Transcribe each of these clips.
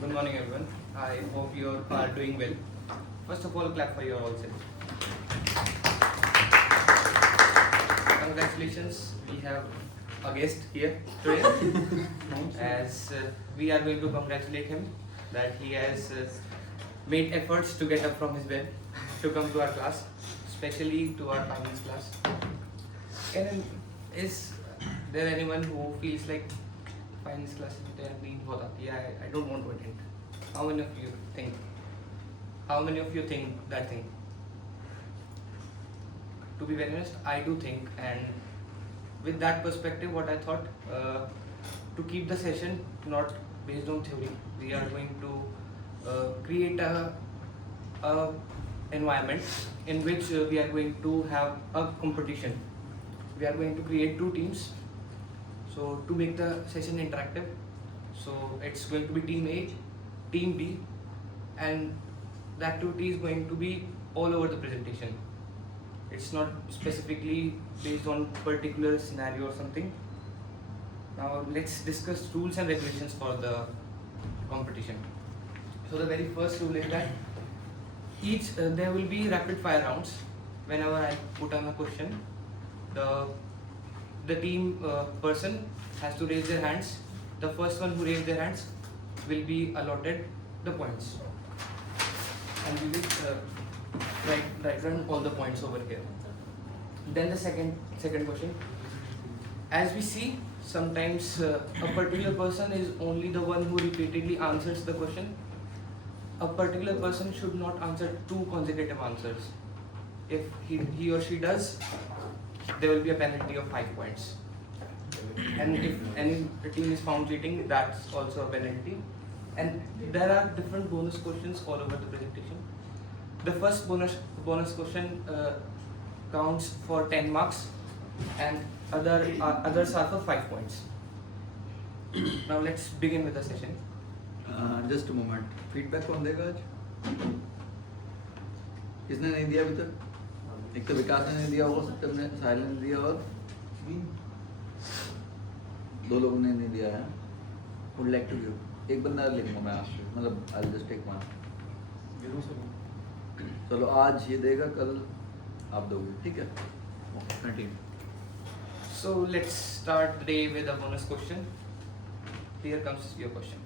Good morning, everyone. I hope you are doing well. First of all, clap for your all self. Congratulations, we have a guest here today. As we are going to congratulate him that he has made efforts to get up from his bed to come to our class, especially to our finance class. And is there anyone who feels like finance class नहीं बहुत आती है? I don't want to attend. How many of you think? How many of you think that thing? To be very honest, I do think, and with that perspective, what I thought to keep the session not based on theory, we are going to create a environment in which we are going to have a competition. We are going to create two teams. So to make the session interactive, so it's going to be team A, team B, and the activity is going to be all over the presentation. It's not specifically based on particular scenario or something. Now let's discuss rules and regulations for the competition. So the very first rule is that each there will be rapid fire rounds. Whenever I put on a question, the team person has to raise their hands. The first one who raise their hands will be allotted the points, and we will write down all the points over here. Then the second question. As we see, sometimes a particular person is only the one who repeatedly answers the question. A particular person should not answer two consecutive answers. If he or she does, there will be a penalty of 5 points. And if any team is found cheating, that's also a penalty. And there are different bonus questions all over the presentation. The first bonus question counts for 10 marks, and others are for 5 points. Now let's begin with the session. Just moment feedback कौन देगा आज? किसने नहीं दिया अभी तक? एक तो विकास ने नहीं दिया होगा, सत्यम ने, साहिल ने दिया, और दो लोगों ने नहीं दिया है. Would like to give. एक बंदा लिखूंगा मैं आपसे, मतलब I will just take one. चलो आज ये देगा, कल आप दोगे, ठीक है? Continue. So let's start the day with a bonus question. Here comes your question.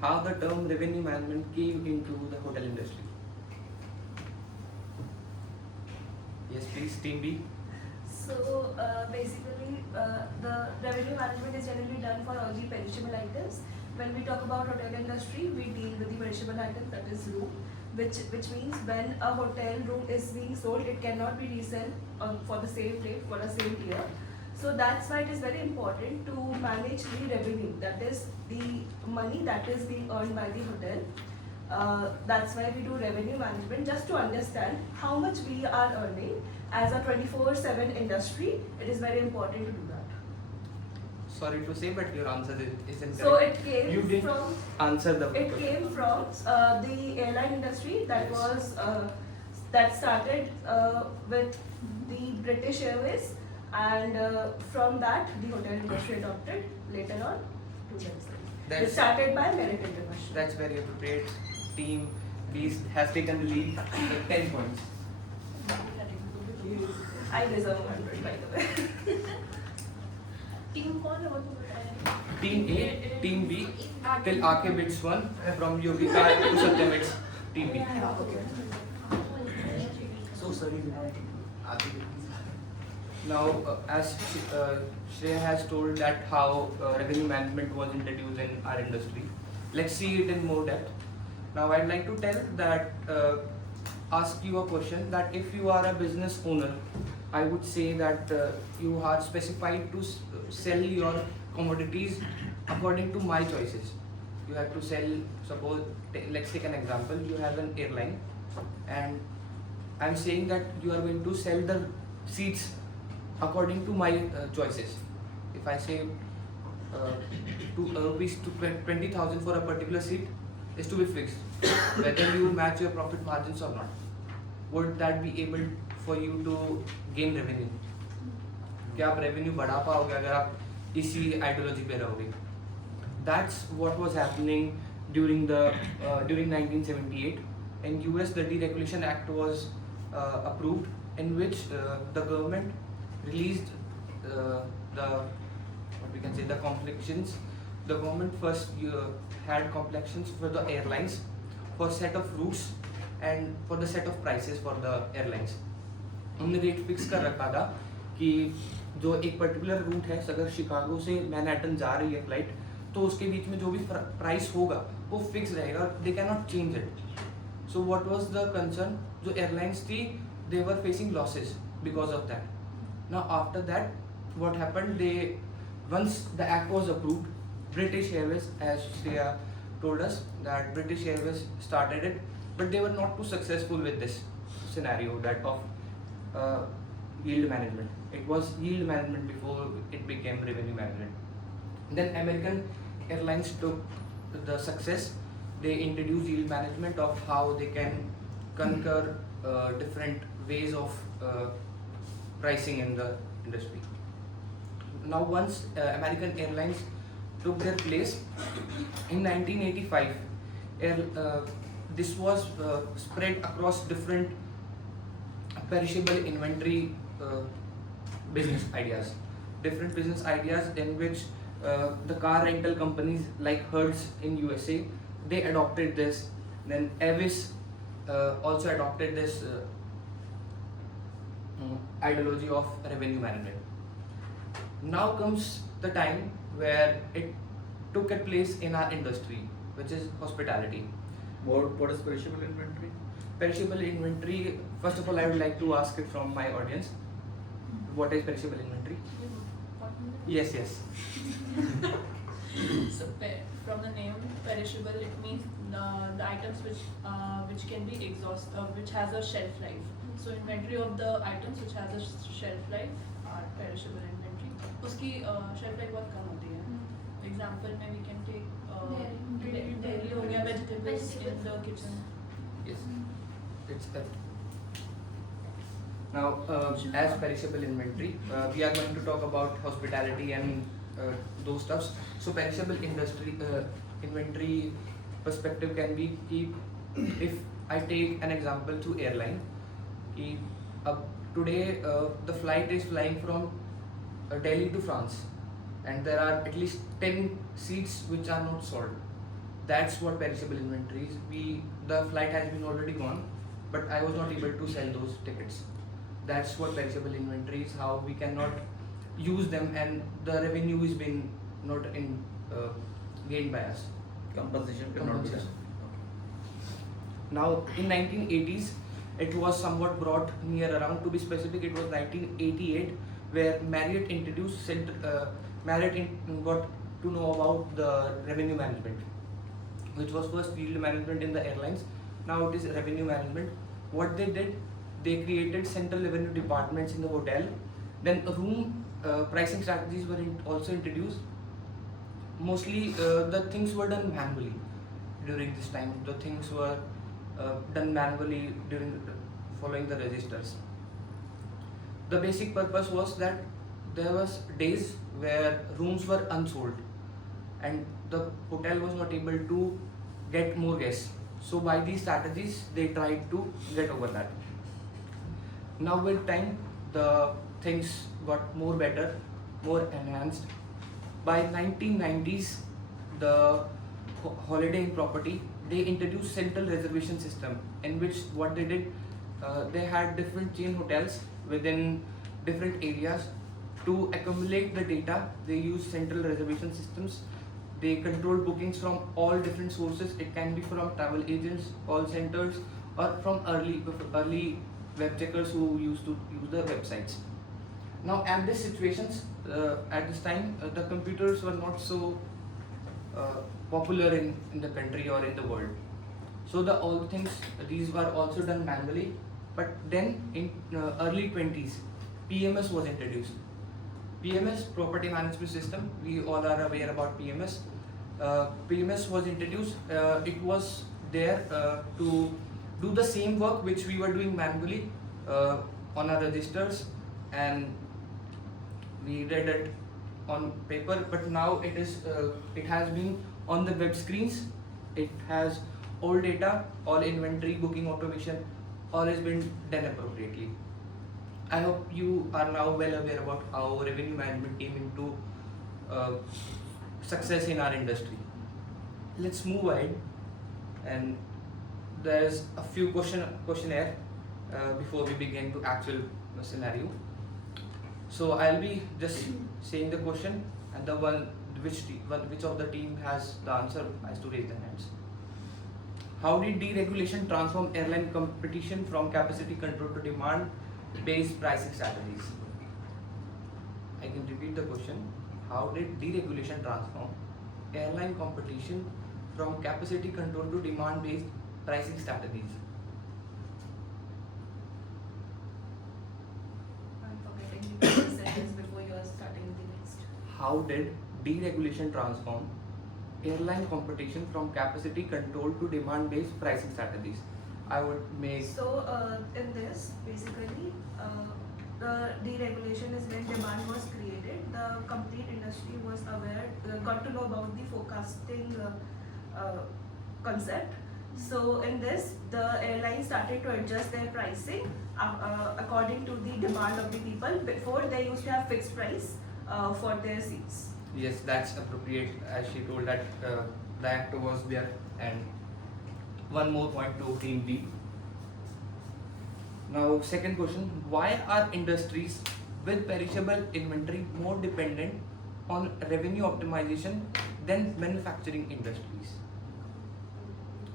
How the term revenue management came into the hotel industry? Yes, please, team B. So basically, the revenue management is generally done for all the perishable items. When we talk about hotel industry, we deal with the perishable items, that is room, which means when a hotel room is being sold, it cannot be resold for the same rate for the same year. So that's why it is very important to manage the revenue, that is the money that is being earned by the hotel. That's why we do revenue management, just to understand how much we are earning as a 24/7 industry. It is very important to do that. Sorry to say, but your answer is incorrect. So it came You didn't from answer the it question. came from the airline industry that Yes. was that started with the British Airways, and from that the hotel industry adopted later on to themselves. It That's- started by Merit International. That's very appropriate. Team B has taken the lead with 10 points. I deserve 100, by the way. Team कौन है वो तो बताया? Team A, Team B, till Aake bits 1, from Yogika to Satyam it's Team B. So sorry, Now, as Shreya has told that how revenue management was introduced in our industry, let's see it in more depth. Now, I'd like to tell that, ask you a question that if you are a business owner, I would say that you are specified to sell your commodities according to my choices. You have to sell, suppose, let's take an example, you have an airline, and I'm saying that you are going to sell the seats according to my choices. If I say rupees to 20,000 for a particular seat is to be fixed, whether you match your profit margins or not, would that be able for you to gain revenue? क्या आप revenue बढ़ा पाओगे अगर आप इसी ideology पे रहोगे? That's what was happening during 1978. In US, the Deregulation Act was approved, in which the government released the what we can say the complexions. The government first had complexions for the airlines, for set of routes and for the set of prices for the airlines. हमने rate fix कर रखा था कि जो एक particular root है, अगर Chicago से मैनहट्टन जा रही है फ्लाइट, तो उसके बीच में जो भी प्राइस होगा वो फिक्स रहेगा, they can not change it. So what was the concern, जो एयरलाइंस थी they were facing losses because of that. Now after that what happened, they once the act was approved, British Airways, as Shreya told us, that British Airways started it, but they were not too successful with this scenario that of yield management. It was yield management before it became revenue management. Then American Airlines took the success. They introduced yield management of how they can conquer different ways of pricing in the industry. Now once American Airlines took their place in 1985, this was spread across different perishable inventory business ideas, in which the car rental companies like Hertz in USA, they adopted this. Then Avis also adopted this ideology of revenue management. Now comes the time where it took a place in our industry, which is hospitality. What is perishable inventory? Perishable inventory, first of all, I would like to ask it from my audience. What is perishable inventory? Yes. So from the name perishable, it means the items which can be which has a shelf life. So inventory of the items which has a shelf life are perishable inventory. उसकी shelf life बहुत कम होती है. Example में we can take dairy हो गया, vegetables in the kitchen. Yes, it's that. Now, as perishable inventory, we are going to talk about hospitality and those stuffs. So, perishable inventory perspective can be if I take an example to airline, today the flight is flying from Delhi to France, and there are at least 10 seats which are not sold. That's what perishable inventory is. The flight has been already gone, but I was not able to sell those tickets. That's what perishable inventory is. How we cannot use them, and the revenue is being not gained by us. Compensation cannot be done. Now, in 1980s, it was somewhat brought near around. To be specific, it was 1988 where Marriott introduced Marriott got to know about the revenue management, which was first yield management in the airlines. Now it is revenue management. What they did, they created central revenue departments in the hotel. Then room pricing strategies were also introduced. Mostly the things were done manually during this time. The things were done manually following the registers. The basic purpose was that there was days where rooms were unsold and the hotel was not able to get more guests. So by these strategies, they tried to get over that. Now with time, the things got more better, more enhanced. By 1990s, the Holiday Inn property, they introduced central reservation system, in which what they did, they had different chain hotels within different areas. To accumulate the data, they use central reservation systems. They control bookings from all different sources. It can be from travel agents, call centers, or from early web checkers who used to use the websites. Now at this situations, at this time, the computers were not so popular in the country or in the world. So all the things, these were also done manually. But then in early 20s, PMS was introduced. PMS, Property Management System, we all are aware about PMS. PMS was introduced. It was there to do the same work which we were doing manually on our registers, and we did it on paper. But now it has been on the web screens, it has all data, all inventory, booking automation, all has been done appropriately. I hope you are now well aware about how revenue management came into success in our industry. Let's move ahead, and there's a few questionnaire before we begin to actual scenario. So I'll be just saying the question, and the which of the team has the answer has to raise their hands. How did deregulation transform airline competition from capacity control to demand-based pricing strategies? I can repeat the question. How did deregulation transform airline competition from capacity control to demand-based pricing strategies? I'm forgetting the previous sentence before you are starting with the next. How did deregulation transform airline competition from capacity control to demand-based pricing strategies? I would make So in this, basically, the deregulation is when demand was created. The complete industry was aware, got to know about the forecasting concept. So in this, the airlines started to adjust their pricing according to the demand of the people. Before, they used to have fixed price for their seats. yes, that's appropriate. As she told that the actor was there, and one more point to team B. Now, second question: why are industries with perishable inventory more dependent on revenue optimization than manufacturing industries?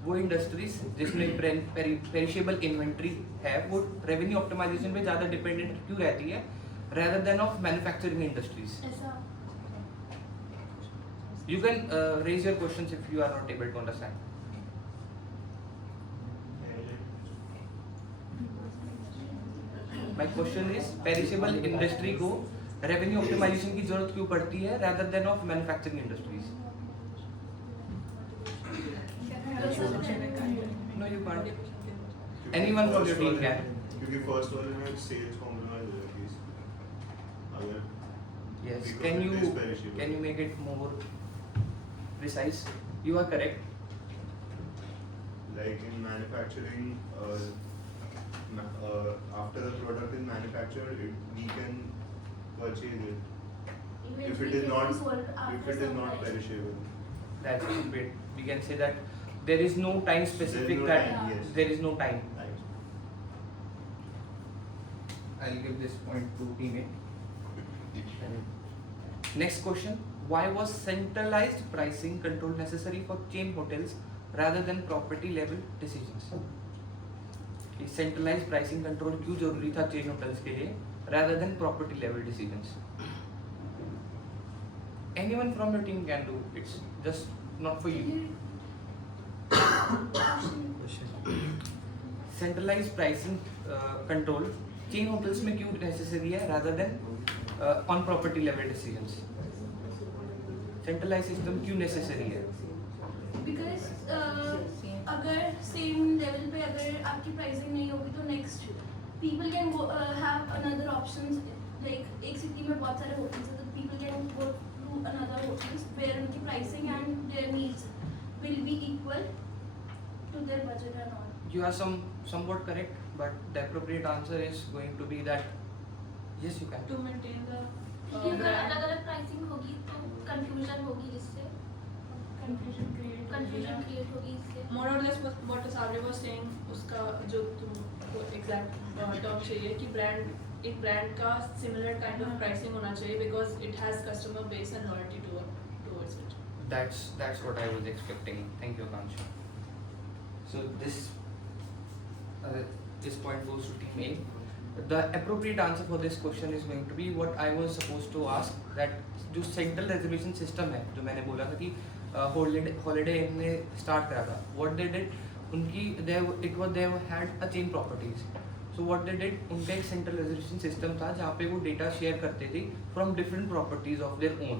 वो industries जिसमें perishable inventory है वो revenue optimisation पे ज़्यादा dependent क्यों रहती है rather than of manufacturing industries? You can raise your questions if you are not able to understand. My question is perishable industry को revenue optimization की जरूरत क्यों पड़ती है rather than of manufacturing industries? No, you can't. Anyone from your team can. क्योंकि first वाले में sales compromise हो जाती है अगर Yes. because Can it is you perishable. make it more precise? You are correct. Like in manufacturing, after the product is manufactured, we can purchase it if it is not perishable. That's it. We can say that there is no time specific There is no that time, yes. there is no time. Right. I'll give this point to teammate. Next question: why was centralized pricing control necessary for chain hotels rather than property level decisions? Centralized pricing control क्यों जरूरी था chain hotels के लिए rather than property level decisions? Anyone from your team can do. It's just not for you. Centralized pricing control chain hotels में क्यों necessary है rather than on property level decisions? Centralized system क्यों necessary है? Because अगर same level पे अगर आपकी pricing नहीं होगी तो next people can have another options like एक सिटी में बहुत सारे होटल्स हैं तो people can go to another hotels where उनकी pricing and their needs will be equal to their budget and all. You are somewhat correct, but the appropriate answer is going to be that yes, you can. To maintain the क्योंकि अगर brand. अलग अलग pricing होगी तो confusion होगी जिससे Confusion create होगी इससे More or less what Asavri was saying, उसका जो तुमको exact term चाहिए कि एक brand का similar kind of pricing होना चाहिए because it has customer base and loyalty towards it. That's what I was expecting. Thank you, Akansha. So this point goes to team A. The appropriate answer for this question is going to be what I was supposed to ask, that जो central reservation system है जो मैंने बोला था कि holiday inn ने start करा था, what they did उनकी they had a chain properties. So what they did, उनका एक central reservation system था जहाँ पे वो data share करते थे from different properties of their own,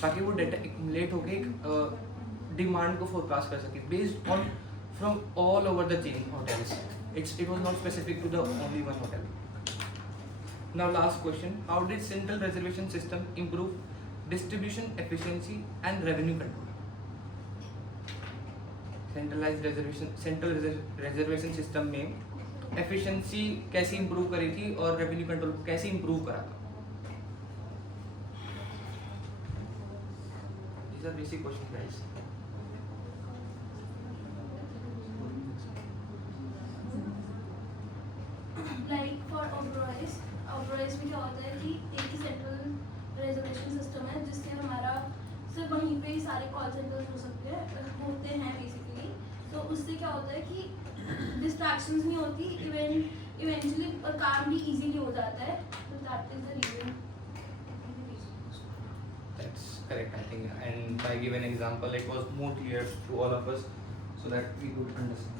ताकि वो data accumulate होके एक demand को forecast कर सके based on from all over the chain hotels. It was not specific to the only one hotel. Now last question: how did central reservation system improve distribution efficiency and revenue control? Central reservation system में efficiency कैसे improve करी थी और revenue control कैसे improve करा था. These are basic questions, guys. Like for Oberoi's में क्या होता है कि एक ही सेंट्रल रिजर्वेशन सिस्टम है जिससे हमारा सिर्फ वहीं पे ही सारे कॉल सेंटर्स होते हैं बेसिकली. तो उससे क्या होता है कि डिस्ट्रैक्शंस नहीं होती, इवेंचुअली काम भी इजीली हो जाता है. तो that is the reason. That's correct, I think. And by giving an example, it was more clear to all of us so that we could understand.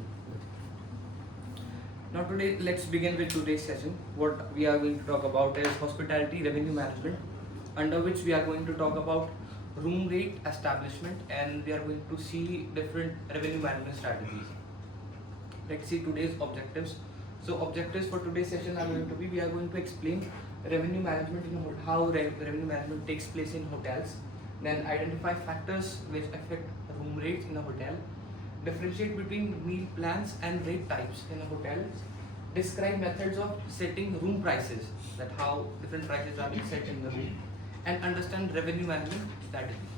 Now today, let's begin with today's session. What we are going to talk about is hospitality revenue management, under which we are going to talk about room rate establishment, and we are going to see different revenue management strategies. Let's see today's objectives. So objectives for today's session are going to be, we are going to explain revenue management, how revenue management takes place in hotels, then identify factors which affect room rates in a hotel, differentiate between meal plans and rate types in a hotel, describe methods of setting room prices, that how different prices are being set in the room, and understand revenue management strategy.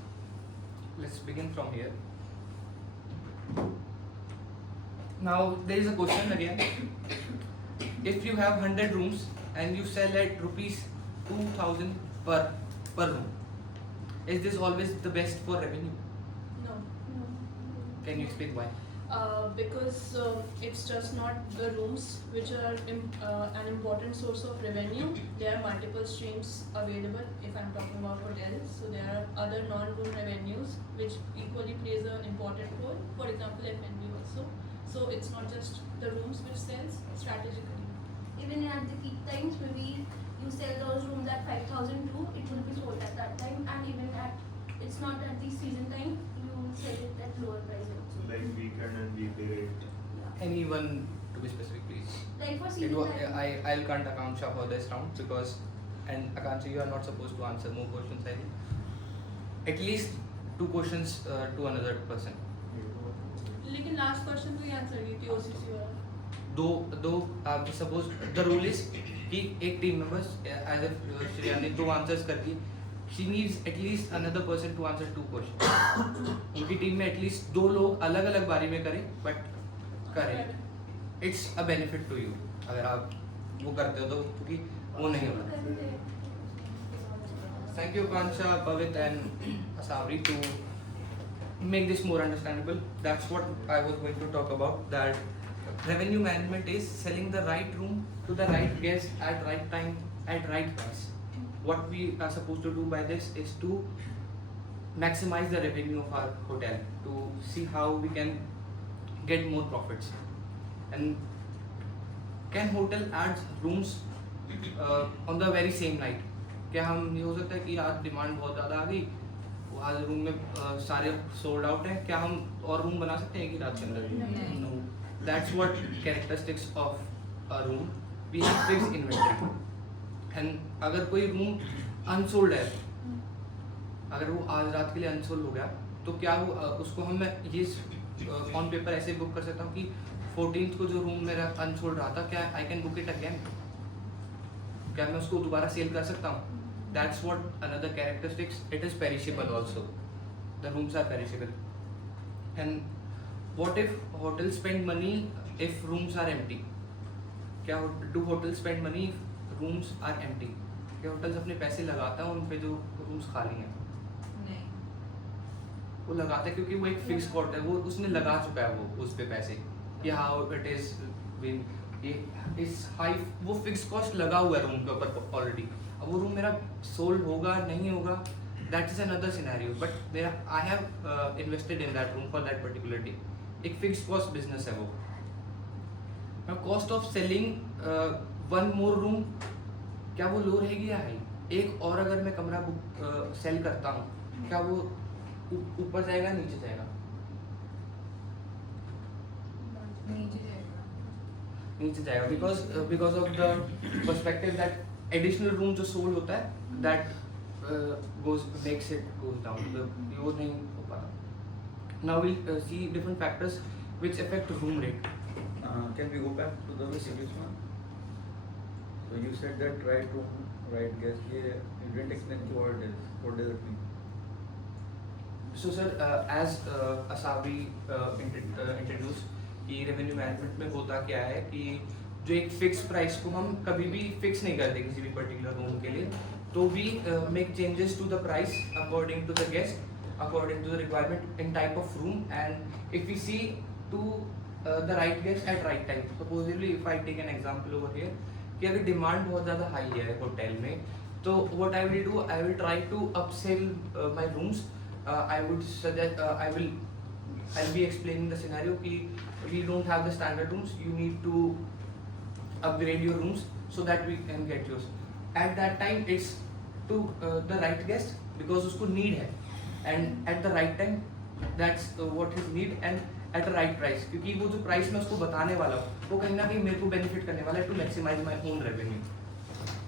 Let's begin from here. Now there is a question again. If you have 100 rooms and you sell at rupees 2,000 per room, is this always the best for revenue? No. Can you explain why? Because it's just not the rooms which are an important source of revenue. There are multiple streams available if I'm talking about hotels. So there are other non-room revenues which equally plays an important role. For example, F&B also. So it's not just the rooms which sells strategically. Even at the peak times, maybe you sell those rooms at 5,000 too, it will be sold at that time. And even it's not at the season time, you will sell it at lower price also. Like weekend and weekday rate. Yeah. Anyone to be specific, please. Like for season time. I'll count Akanksha for this round because, and Akanksha, you are not supposed to answer more questions. I think at least 2 questions to another person. लेकिन last question तो ये answer की थी OCC वाला. दो suppose the rule is कि एक team members as a Shreya ने 2 आंसर्स कर दिए, she needs at least another person to answer 2 question. उनकी टीम में एटलीस्ट 2 लोग अलग अलग बारी में करें, बट करें. It's a benefit to you अगर आप वो करते हो तो, क्योंकि वो नहीं होता. Thank you Kansha, Pavit and Asavri to make this more understandable. That's what I was going to talk about, that revenue management is selling the right room to the right guest at right time at right price. What we are supposed to do by this is to maximize the revenue of our hotel, to see how we can get more profits. And can hotel add rooms on the very same night? क्या हम ये हो सकता है कि आज demand बहुत ज़्यादा आ गई, वो आज रूम में सारे सोल्ड आउट हैं, क्या हम और रूम बना सकते हैं कि रात के अंदर? No. That's what characteristics of a room. We have fixed inventory, and अगर कोई रूम अनसोल्ड है, अगर वो आज रात के लिए अनसोल्ड हो गया, तो क्या वो उसको हम ये ऑन पेपर ऐसे बुक कर सकता हूँ कि 14th को जो रूम मेरा अनसोल्ड रहा था, क्या I can book it again? क्या मैं उसको दोबारा सेल कर सकता हूँ? That's what another characteristics. It is perishable also. The rooms are perishable. And what if hotels spend money if rooms are empty? क्या do hotels spend money if rooms are empty? क्या hotels अपने पैसे लगाता है उन पे जो rooms खाली हैं? नहीं. वो लगाता है क्योंकि वो एक फिक्स कॉस्ट है, वो उसने लगा चुका है वो उस पे पैसे, कि हाउ इट इज विन इस हाई, वो फिक्स कॉस्ट लगा हुआ है रूम के ऊपर ऑलरेडी. अब वो रूम मेरा सोल्ड होगा नहीं होगा, that is another scenario, but मेरा I have invested in that room for that particular day. एक फिक्स कॉस्ट बिजनेस है वो. now cost of selling one more room, क्या वो लो रहेगी या हाई? एक और अगर मैं कमरा बुक सेल करता हूँ, क्या वो ऊपर जाएगा नीचे जाएगा? नीचे जाएगा, because of the perspective that additional room जो सोल्ड होता है, that goes makes it goes down, वो नहीं हो पाता. Now we'll see different factors which affect room rate. Can we go back to the previous one? So you said that right room, right guest. You didn't explain what it is. What does it mean? So sir, as Asabi introduced कि revenue management में होता क्या है कि जो एक fix price को हम कभी भी फिक्स नहीं करते किसी भी पर्टिकुलर रूम के लिए, तो we make changes to the price according to the guest, according to the requirement in type of room, and if we see to the right guest at right time. Supposedly if I take an example over here कि अगर demand बहुत ज़्यादा high है hotel में, तो what I will do, I will try to upsell my rooms. I would suggest I'll be explaining the scenario कि we don't have the standard rooms, you need to upgrade your rooms so that we can get yours. At that time it's to the right guest because उसको need है, and at the right time that's what his need, and at the right price, क्योंकि वो जो price मैं उसको बताने वाला हूँ वो कहीं ना कहीं मेरे को बेनिफिट करने वाला है to maximize my own revenue.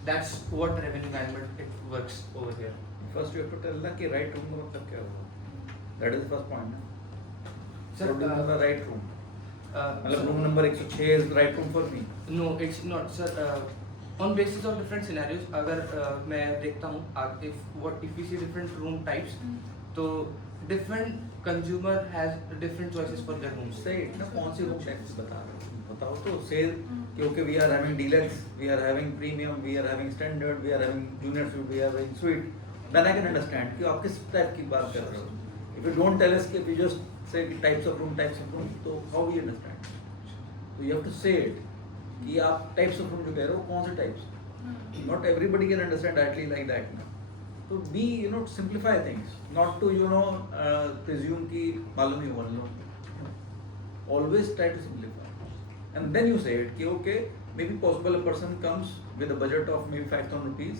That's what revenue management it works over here. First you have to tell ना कि right room का मतलब क्या होगा. That is the first point. Sir, What do you mean by right room? मतलब sir, room number 106 is the right room for me. No, it's not, sir. On basis of different scenarios, अगर मैं देखता हूँ if we see different room types, तो different consumer has different choices for their rooms. Say it ना कौन सी room type बता रहे हो. बताओ तो say कि okay we are having deluxe, we are having premium, we are having standard, we are having junior suite, we are having suite. Then I can understand कि आप किस type की बात कर रहे हो. If you don't tell us कि we just say कि types of room, तो how we understand? So you have to say it कि आप types of room जो कह रहे हो कौन से types. Not everybody can understand directly like that. So be simplify things, not to presume कि मालूम ही होगा लो. Always try to simplify, and then you say it कि okay, maybe possible a person comes with a budget of maybe 5,000 rupees.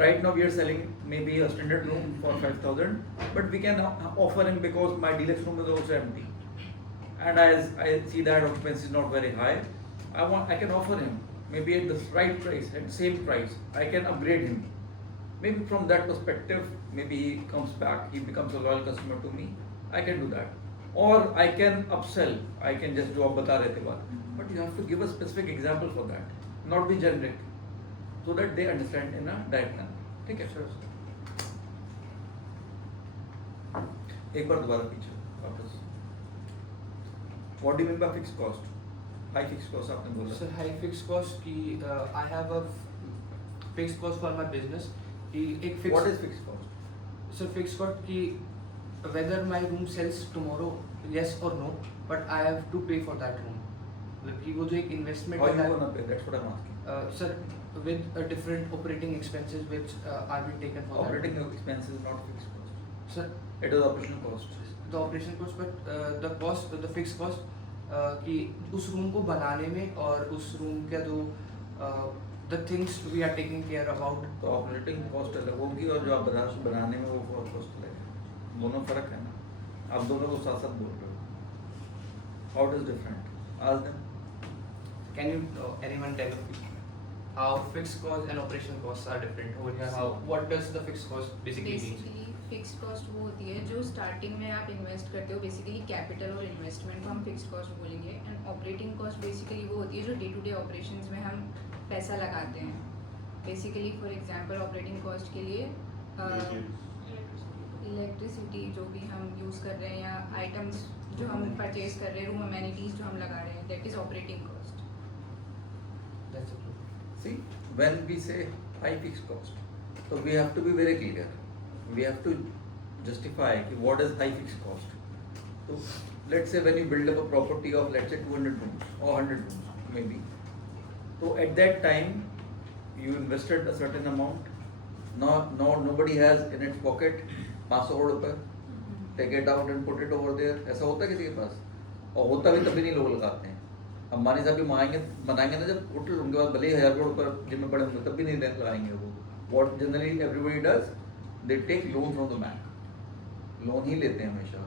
Right now we are selling maybe a standard room for 5,000, but we can offer him because my deluxe room is also empty, and as I see that occupancy is not very high, I can offer him maybe at the right price, at the same price, I can upgrade him. Maybe from that perspective, maybe he comes back, he becomes a loyal customer to me. I can do that, or I can upsell. I can just do आप बता रहे थे बात, but you have to give a specific example for that, not be generic, so that they understand in a direct manner. ठीक है? Sure. एक बार दोबारा पीछे वापस. What do you mean by fixed cost? High fixed cost आपने बोला. Sir, high fixed cost कि I have a fixed cost for my business कि एक fixed. What is fixed cost? So fixed cost कि whether my room sells tomorrow, yes or no, but I have to pay for that room. मतलब कि वो जो एक investment How है you that, gonna pay? That's what I'm asking. sir, with different operating expenses which are being taken for Operating that. expenses is not fixed cost. Sir, It is operational cost. the operation cost, but the cost, the fixed cost कि उस room को बनाने में और उस room का जो the things we are taking care about. तो ऑपरेटिंग कॉस्ट अलग होगी और जो आप बनाने में वो कॉस्ट अलग है. दोनों फर्क है ना. आप दोनों को साथ साथ बोल रहे हो. How it is different? Ask them. Can you anyone tell how fixed cost and operation costs are different over here? How, what does the fixed cost basically mean? Basically fixed cost वो होती है जो starting में आप invest करते हो, basically capital और investment को हम फिक्स्ड कॉस्ट बोलेंगे. एंड ऑपरेटिंग कॉस्ट बेसिकली वो होती है जो डे टू डे ऑपरेशंस में हम पैसा लगाते हैं. Basically for example operating cost के लिए इलेक्ट्रिसिटी जो भी हम यूज़ कर रहे हैं या आइटम्स जो हम परचेज कर रहे हैं, रूम अमेनिटीज़ जो हम लगा रहे हैं, that is operating cost. That's it. See, when we say high fixed cost, so we have to be very clear. We have to justify कि what is high fixed cost. So let's say when you build up a property of let's say 200 rooms or 100 rooms maybe. So at that time you invested a certain amount. Now nobody has in its pocket 500 crore रुपए. Take it out and put it over there. ऐसा होता है किसी के पास? और होता भी तभी नहीं लोग लगाते हैं. अंबानी साहब भी बनाएंगे ना जब होटल, उनके बाद भले ही 1000 करोड़ पर जिम्मे पड़े होंगे तब भी नहीं लगाएंगे वो. What generally everybody does, they take loan from the bank. Loan ही लेते हैं हमेशा.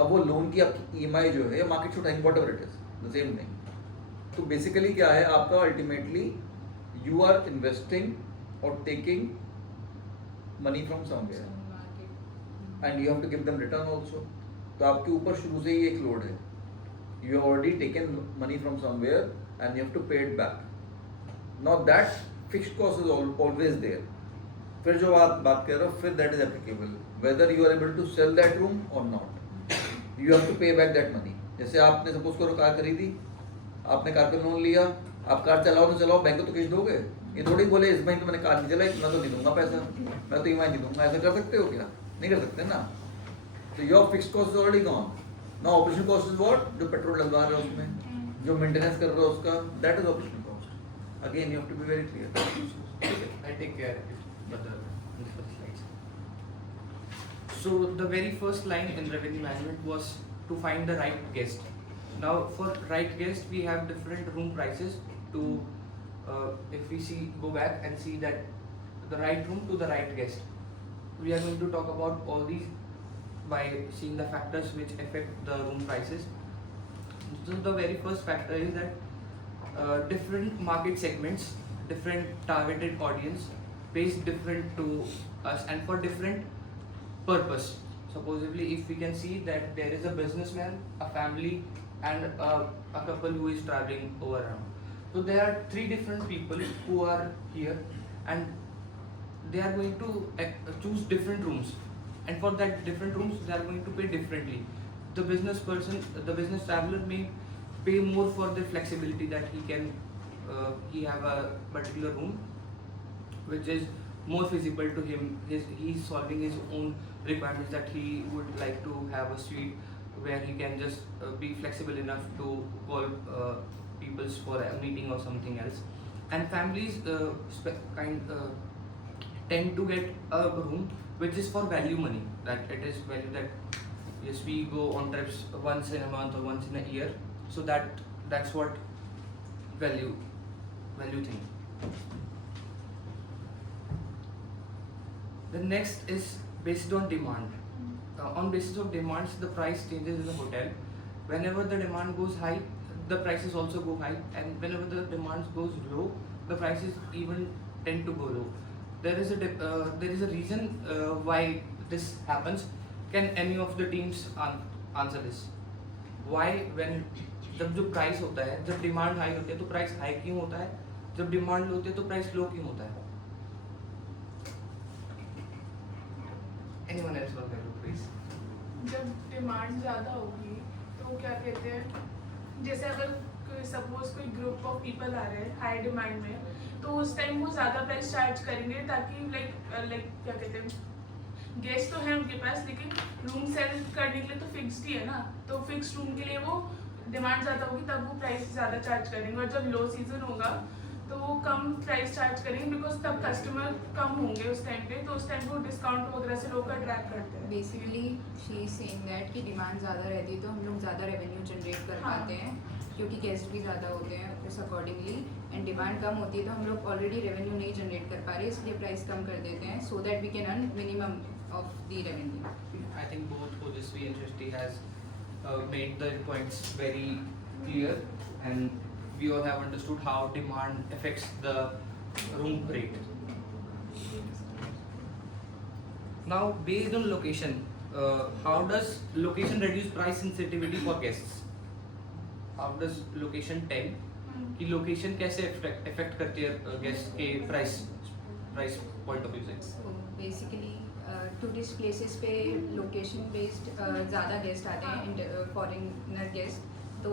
अब वो लोन की आपकी EMI जो है या market show time whatever it is, the same thing. तो बेसिकली क्या है आपका ultimately you are investing or taking money from somewhere and you have to give them return also. तो आपके ऊपर शुरू से ही एक लोड है. You have already taken money from somewhere and you have to pay it back. Now that fixed cost is always there. फिर जो आप बात कर रहे हो, फिर that is applicable. Whether you are able to sell that room or not, you have to pay back that money. जैसे आपने सपोज करो कार खरीदी, आपने कार पे लोन लिया, आप कार चलाओ तो चलाओ, बैंक को तो कैश दोगे. ये थोड़ी बोले इस महीने तो मैंने कार नहीं चलाई, मैं तो नहीं दूंगा पैसा, मैं तो ईएमआई नहीं दूंगा. ऐसा कर सकते हो क्या? नहीं कर सकते ना. तो your fixed cost is already gone. Now operation cost is what? जो पेट्रोल डलवा रहे हो उसमें, जो मेंटेनेंस कर रहे हो उसका, that is operation cost. Again you have to be very clear. I take care of it, but in the first slides. So the very first line in revenue management was to find the right guest. Now for right guest we have different room prices to if we go back and see that the right room to the right guest. We are going to talk about all these by seeing the factors which affect the room prices. So the very first factor is that different market segments, different targeted audience pays different to us and for different purpose. Supposedly if we can see that there is a businessman, a family and a couple who is traveling over around. So there are three different people who are here and they are going to choose different rooms, and for that different rooms they are going to pay differently. The business person, the business traveler may pay more for the flexibility that he can he have a particular room which is more feasible to him. He's solving his own requirements, that he would like to have a suite where he can just be flexible enough to call peoples for a meeting or something else. And families tend to get a room which is for value money, that it is value that yes we go on trips once in a month or once in a year, so that's what value thing. The next is based on demand. On basis of demands the price changes in the hotel. Whenever the demand goes high the prices also go high, and whenever the demand goes low the prices even tend to go low. There is a reason why this happens. Can any of the teams answer this? Why when जब जो price होता है, जब demand high होती है तो price high क्यों होता है, जब डिमांड लो होती है तो प्राइस लो क्यों होता है? Anyone else want to go please? जब डिमांड ज़्यादा होगी तो क्या कहते हैं, जैसे अगर सपोज कोई ग्रुप ऑफ पीपल आ रहे हैं हाई डिमांड में, तो उस टाइम वो ज़्यादा प्राइस चार्ज करेंगे ताकि लाइक क्या कहते हैं, गेस्ट तो है उनके पास लेकिन रूम सेल करने के लिए तो फिक्स्ड ही है ना, तो फिक्स रूम के लिए वो डिमांड ज़्यादा होगी तब वो प्राइस ज़्यादा चार्ज करेंगे, और जब लो सीजन होगा तो वो कम प्राइस चार्ज करेंगे बिकॉज तब कस्टमर कम होंगे उस टाइम पे, तो उस टाइम वो डिस्काउंट वगैरह से लोग अट्रैक्ट करते हैं. Basically she is saying that कि डिमांड ज़्यादा रहती है तो हम लोग ज़्यादा रेवेन्यू जनरेट कर हाँ. पाते हैं क्योंकि गेस्ट भी ज़्यादा होते हैं उस अकॉर्डिंगली, एंड डिमांड कम होती है तो हम लोग ऑलरेडी रेवेन्यू नहीं जनरेट कर पा रहे, इसलिए प्राइस कम कर देते हैं so that we can earn minimum of the revenue. I think both Ojasvi and Shrishti has made the points very clear, and we all have understood how demand affects the room rate. Now, based on location, how does location reduce price sensitivity for guests? How does location tell कि location कैसे affect करती है guest के price point of view से? So basically tourist places पे location based ज़्यादा guest आते हैं, फॉरेनर गेस्ट. तो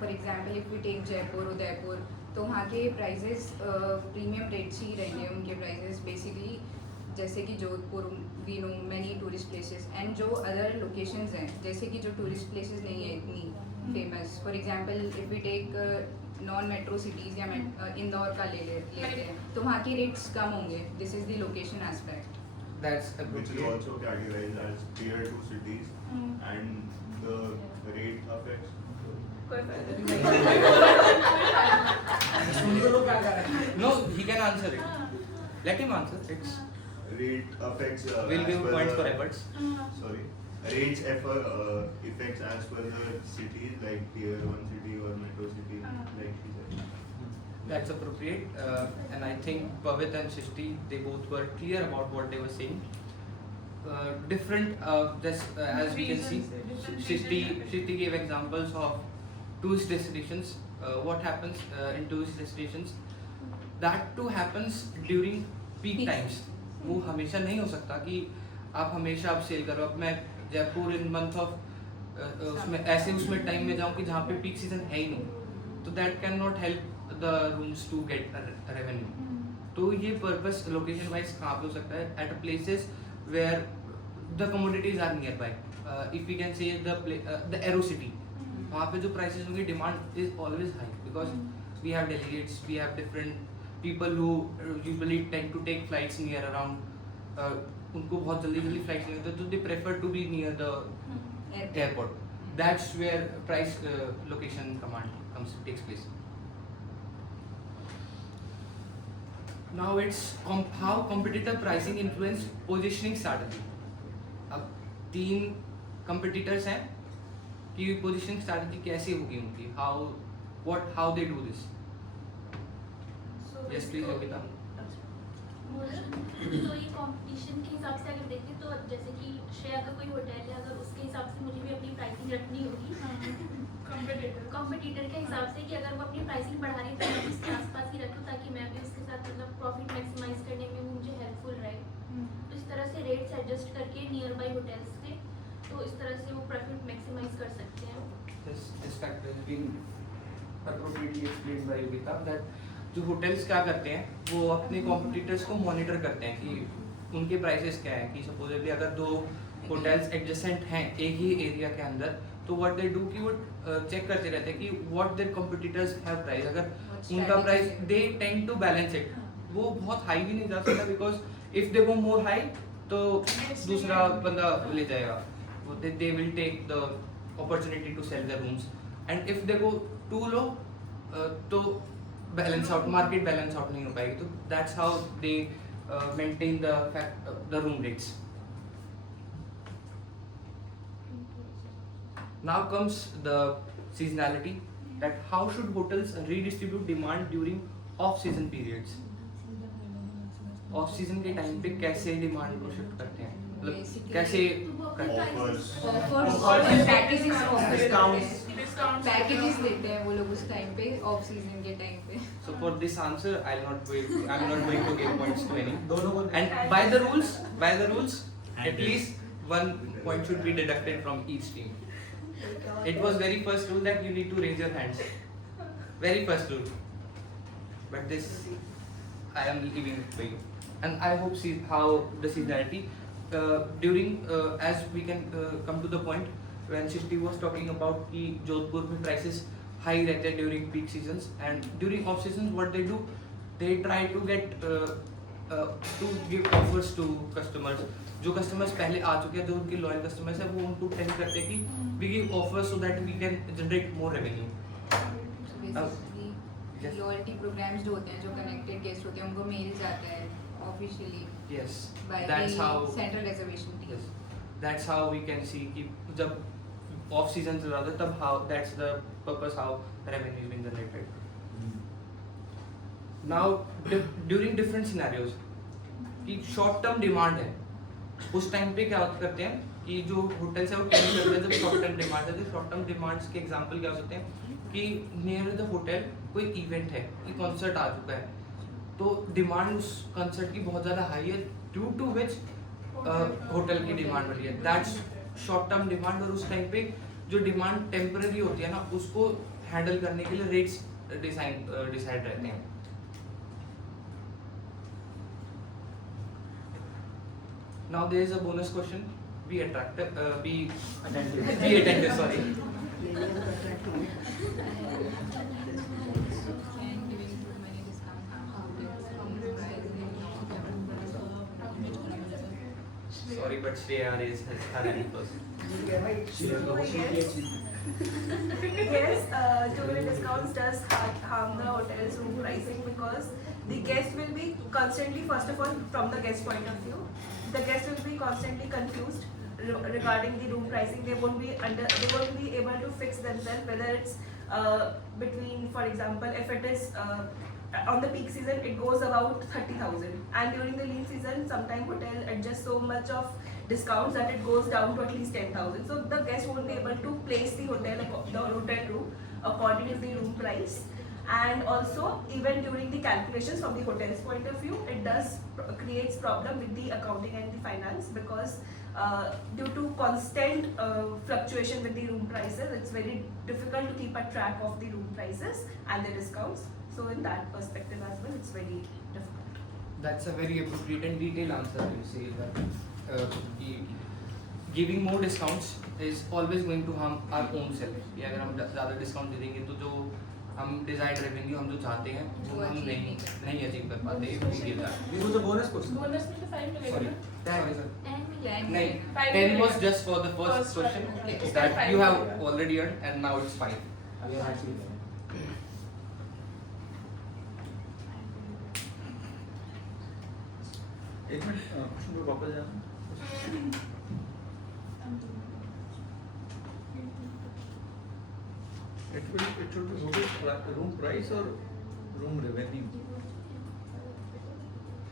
for example if we take Jaipur, Udaipur, तो वहाँ के प्राइजेस प्रीमियम रेट्स ही रहेंगे उनके प्राइजेस बेसिकली, जैसे कि Jodhpur we know many tourist places, and जो अदर लोकेशंस हैं जैसे कि जो टूरिस्ट प्लेसेस नहीं है इतनी famous, for example if we take non metro cities या इंदौर का लेते हैं तो वहाँ की रेट्स कम होंगे. This is the location aspect. That's which is also categorized as tier 2 cities, and the rate affects. No, he can answer it. Let him answer. It's Rate affects. we'll as give per points the- for efforts. Sorry, rates affects as per the cities, like tier 1 city or metro city, like she said. That's appropriate, and I think Pavit and Shrishti, they both were clear about what they were saying. different, just as we can see, Different Shruti gave examples of tourist destinations. What happens in tourist destinations? That too happens during peak times. वो हमेशा नहीं हो सकता कि आप हमेशा आप cell करो. अब मैं जयपुर इन मंथ ऑफ उसमें ऐसे उसमें टाइम में जाऊँ कि जहाँ पे पीक सीजन है ही नहीं, तो that can not help the rooms to get revenue. तो ये पर्पस लोकेशन वाइज कहाँ पे हो सकता है? At places where the commodities are nearby. If we can say the Aerocity, वहाँ पे जो प्राइसेस होंगे, demand is always high because we have delegates, we have different people who usually tend to take flights near around, उनको बहुत जल्दी flights नहीं होते, तो they prefer to be near the airport. That's where price location command takes place. Now it's how competitor pricing influence positioning strategy. अब 3 competitors हैं कि positioning strategy कैसे होगी उनकी, how they do this. Yes, please, Yogita. तो ये competition के हिसाब से अगर देखें तो जैसे कि श्रेया का कोई होटल है, अगर उसके हिसाब से मुझे भी अपनी प्राइसिंग रखनी होगी कंपटीटर के हिसाब से, कि अगर वो अपनी प्राइसिंग बढ़ा रही है तो मैं उसके आसपास ही रखूँ ताकि मैं भी उसके साथ मतलब प्रॉफिट मैक्सिमाइज करने में मुझे हेल्पफुल रहे. तो इस तरह से रेट्स एडजस्ट करके नियर बाई होटल्स से, तो इस तरह से वो प्रॉफिट मैक्सिमाइज कर सकते हैं. This fact has been appropriately explained by Yogita that जो होटल्स क्या करते हैं, वो अपने कॉम्पिटिटर्स को मॉनिटर करते हैं कि उनके प्राइसेस क्या है. कि सपोजली अगर 2 होटल्स एडजेसेंट हैं एक ही एरिया के अंदर, तो व्हाट दे डू कि वो चेक करते रहते हैं कि what their competitors have price. अगर उनका price they tend to balance it, वो बहुत हाई भी नहीं जा सकता because if they go more high तो दूसरा बंदा ले जाएगा, they will take the opportunity to sell the rooms. And if they go to low तो balance out, market balance out नहीं हो पाएगी. तो that's how they maintain the room rates. Now comes the seasonality, that how should hotels redistribute demand during off season periods. Off season के time पे कैसे demand को shift करते हैं, मतलब कैसे पैकेजेस देते हैं वो लोग उस टाइम पे, ऑफ सीजन के टाइम पे. So for this answer, I'm not going to give points to any. And by the rules, at least 1 point should be deducted from each team. It was very first rule that you need to raise your hands. Very first rule. But this, I am leaving it for you. And I hope see how the seasonality during as we can come to the point when Shishti was talking about कि जोधपुर में prices high रहते हैं during peak seasons, and during off seasons what they do, they try to get to give offers to customers. जो customers पहले आ चुके हैं, जो उनके loyal customers हैं, वो उनको tend करते हैं कि we give offers so that we can generate more revenue. Basically loyalty programmes जो होते हैं, जो कनेक्टेड गेस्ट होते हैं, उनको मेल जाता है officially Yes, by that's how. Central reservation team. Yes, that's how we can see कि जब off season चल रहा था तब how that's the purpose how revenue is being generated. Now during different scenarios कि short term demand है, उस time पे क्या करते हैं कि जो होटल्स है वो क्या करते हैं, जब शॉर्ट टर्म डिमांड है तो शॉर्ट टर्म डिमांड्स के एग्जांपल क्या हो सकते हैं कि नियर द होटल कोई इवेंट है, कोई कॉन्सर्ट आ चुका है, तो डिमांड उस कॉन्सर्ट की बहुत ज़्यादा हाई है, ड्यू टू विच होटल की डिमांड बढ़ी है. That's short term demand. और उस टाइम पे जो डिमांड टेम्पररी होती है ना, उसको हैंडल करने के लिए रेट्स डिसाइड रहते हैं. Now there is a bonus question. Be attentive. Sorry. Sorry, but Shreya has her hand first. Yes, too discounts does harm the hotel's room pricing because the guest will be constantly, first of all, from the guest point of view, the guest will be constantly confused regarding the room pricing. They won't be able to fix themselves whether it's between, for example, if it is on the peak season it goes about 30,000, and during the lean season sometimes hotel adjusts so much of discounts that it goes down to at least 10,000. So the guest won't be able to place the hotel room according to the room price. And also even during the calculations from the hotel's point of view, it does creates problem with the accounting and the finance, because due to constant fluctuation with the room prices, it's very difficult to keep a track of the room prices and the discounts. So in that perspective as well, it's very difficult. That's a very appropriate and detailed answer. You say that giving more discounts is always going to harm our own self. कि अगर हम ज़्यादा discount दे देंगे तो जो हम desired revenue हम जो चाहते हैं वो हम नहीं अचीव कर पाते. This was a bonus question. Bonus में तो 5 मिलेगा Sorry. ना? नहीं, Five 10 was मिलेगा. just for the first question Okay. that Five you have मिलेगा. already earned, and now it's 5. एक मिनट क्वेश्चन पे वापस जाना. It should be room price or room revenue.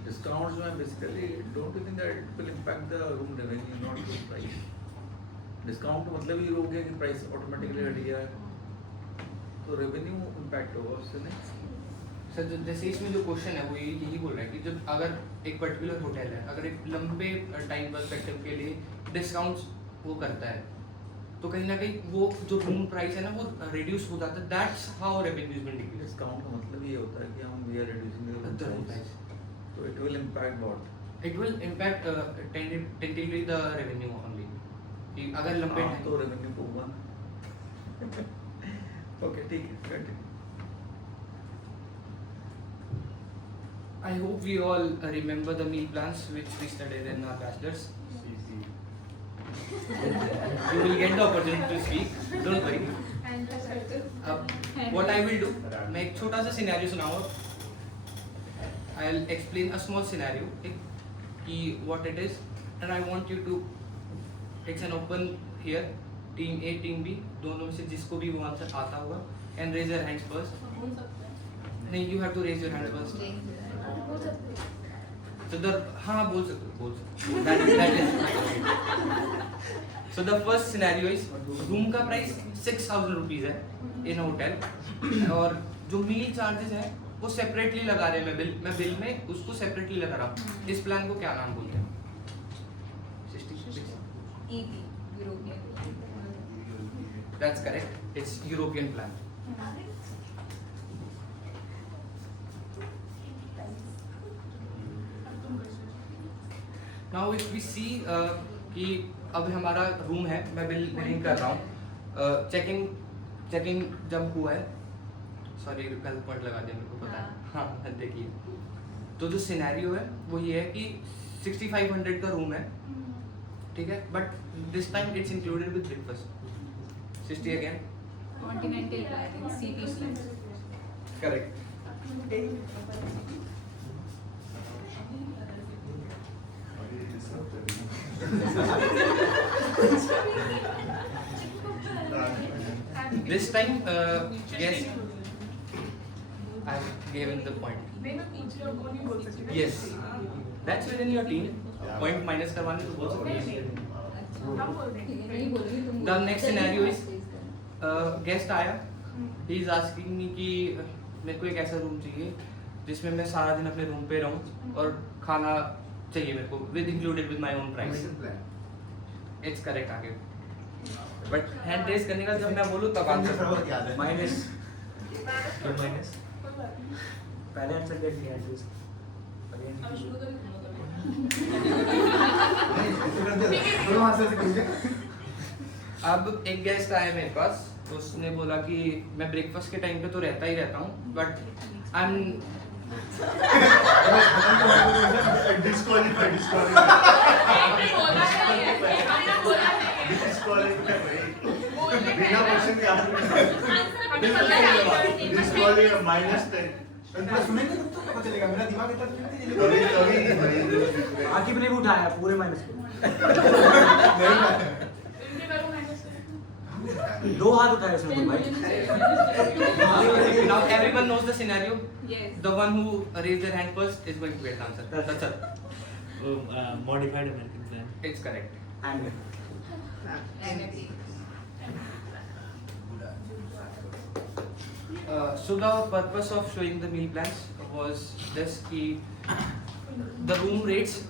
Discounts जो है basically don't you think that it will impact the room revenue, not room price? Discount का मतलब ये हो गया कि price automatically हट गया है, तो revenue impact होगा उससे नहीं. सर जैसे इसमें जो क्वेश्चन है वो यही बोल रहा है कि जब अगर एक पर्टिकुलर होटल है, अगर एक लंबे टाइम पर्सपेक्टिव के लिए डिस्काउंट्स वो करता है, तो कहीं ना कहीं वो जो रूम प्राइस है ना वो रिड्यूस हो जाता है. That's how revenue is been decrease. Discount का मतलब ये होता है कि हम we are reducing the The room room price. price. So it will impact what? It will impact tentatively the revenue only. कि अगर लंबे हाँ, time तो revenue को हुआ. Okay, ठीक है, continue. I hope we all remember the meal plans which we studied in our bachelors. You will get the opportunity to speak. Don't worry. अब what I will do, मैं एक छोटा सा सिनेरियो सुनाऊंगा. I'll explain a small scenario, कि what it is, and I want you to. It's an open here. Team A, Team B, दोनों में से जिसको भी वो आंसर आता होगा, and raise your hands first. बोल सकते हैं. नहीं, you have to raise your hand first. So the हाँ बोल सकते. That is. So the first scenario is room का price 6,000 rupees है in a hotel, और जो meal charges है वो separately लगा रहे हैं. मैं बिल में उसको separately लगा रहा हूँ. इस प्लान को क्या नाम बोलते हैं? EP, European. That's correct. It's European plan. Now if we see कि अब हमारा रूम है, मैं बिल बिलिंग कर रहा हूँ. चेकिंग जब हुआ है, सॉरी गलत पॉइंट लगा दिया, मेरे को पता है. हाँ देखिए, तो जो सिनेरियो है वो ये है कि 6500 का रूम है, ठीक है, but this time it's included with breakfast. 60 again. Continental Plan, CP Plan. Correct. This time, yes, I have given the point. नहीं मैं पूछ रही हूँ, कौन नहीं बोल सकती. Yes, that's within your team. Point minus करवाने तो बोल सकते हैं. हम बोल देंगे. नहीं बोलोगे तुम. The next scenario is guest आया. He is asking me कि मेरे को एक ऐसा रूम चाहिए जिसमें मैं सारा दिन अपने रूम पे रहूं और खाना चाहिए मेरे को with included with my own price. It's correct आगे. But hand raise करने का जब मैं बोलूँ तब आंसर. माइनस कोई बात नहीं. पहले आंसर कर दिया एटलीस्ट. अब शुरू करें दोनों आंसर से पूछे. अब एक गेस्ट आया मेरे पास, उसने बोला कि मैं ब्रेकफास्ट के टाइम पे तो रहता ही रहता हूँ, बट आई एम डिस्क्वालीफाइड बिना क्वेश्चन के डिस्क्वालीफाइड -10. सुनेंगे तब तो पता चलेगा. मेरा दिमाग इतना नहीं. आकिब ने भी उठाया पूरे माइनस को. इनके बारे में मैंने दो हाथ उठाए उसने तो भाई Now everyone knows the scenario. Yes. The one who raised their hand first is going to get the answer. That's it. Modified American plan. It's correct. and NFT. So the purpose of showing the meal plans was this: ki the room rates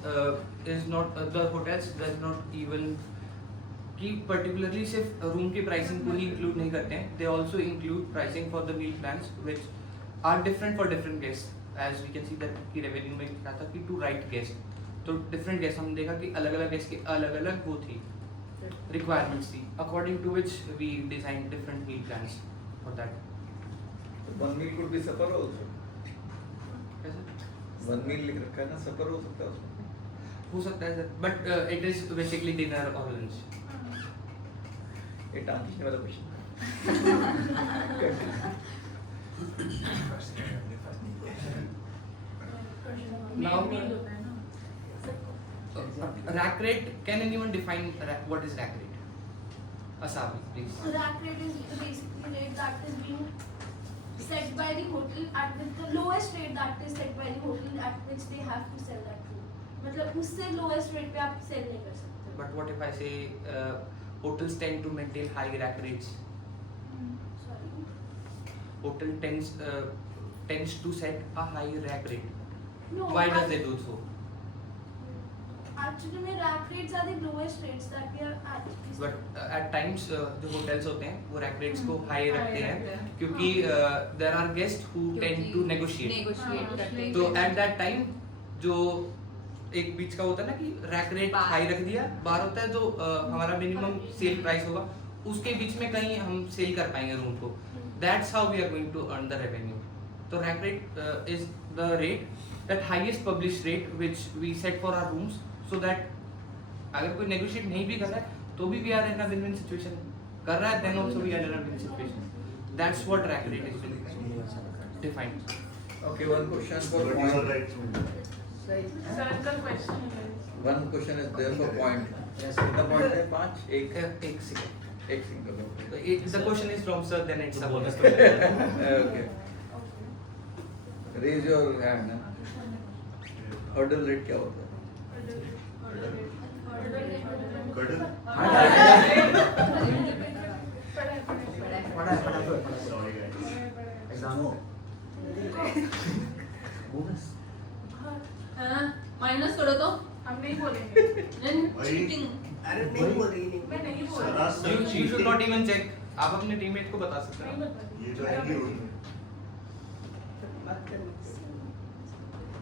is not the hotels does not even कि particularly सिर्फ room की pricing को ही include नहीं करते हैं. They also include pricing for the meal plans which are different for different guests. As we can see that कि revenue में क्या था कि to right guest. तो different guests हमने देखा कि अलग अलग guests की अलग अलग वो थी requirements थी. According to which we designed different meal plans for that. One meal could be supper also. कैसे? One meal लिख रखा है ना, supper हो सकता है उसमें. हो सकता है sir but it is basically dinner और लंच. ये टांग खींचने वाला question. Now rack rate, can anyone define what is rack rate? Asabi, please. Rack rate is basically rate that is being set by the hotel at the lowest rate that is set by the hotel at which they have to sell that room. मतलब उससे lowest rate पे आप sell नहीं कर सकते. But what if I say hotels tend to maintain high rack rates? Sorry. Hotel tends to set a high rack rate. No. Why does they do so? Actually, में rack rates are the lowest rates that we are at. But at times जो hotels होते हैं वो rack rates को high रखते हैं क्योंकि there are guests who tend to negotiate. Negotiate करते हैं. तो at that time जो एक बीच का होता है ना कि रैक रेट बार. हाई रख दिया, बार होता है जो हमारा मिनिमम सेल प्राइस होगा उसके बीच में कहीं हम सेल कर पाएंगे रूम को. That's how we are going to earn the revenue. तो rack rate is the rate that highest publish rate which we set for our rooms so that अगर कोई नेगोशिएट नहीं भी कर रहा है तो भी we are in a win win situation. कर रहा है then also we are in a win situation. That's what rack rate is defined. Okay, one question for But these are point. right rules. Circle question है. One question is there for point. कितना point है? 5. एक एक second. एक single. If the question is from sir, then it's about us. Okay. Raise your hand. Hurdle rate क्या होता है? Cuddle? पढ़ा है Sorry guys. Exam bonus minus करो तो हम नहीं बोलेंगे. चीटिंग. अरे नहीं बोल रही मैं नहीं बोल Salah रही. You should not even check. आप अपने टीममेट को बता सकते नहीं हैं. बता रही. ये जो आएगी उसमें.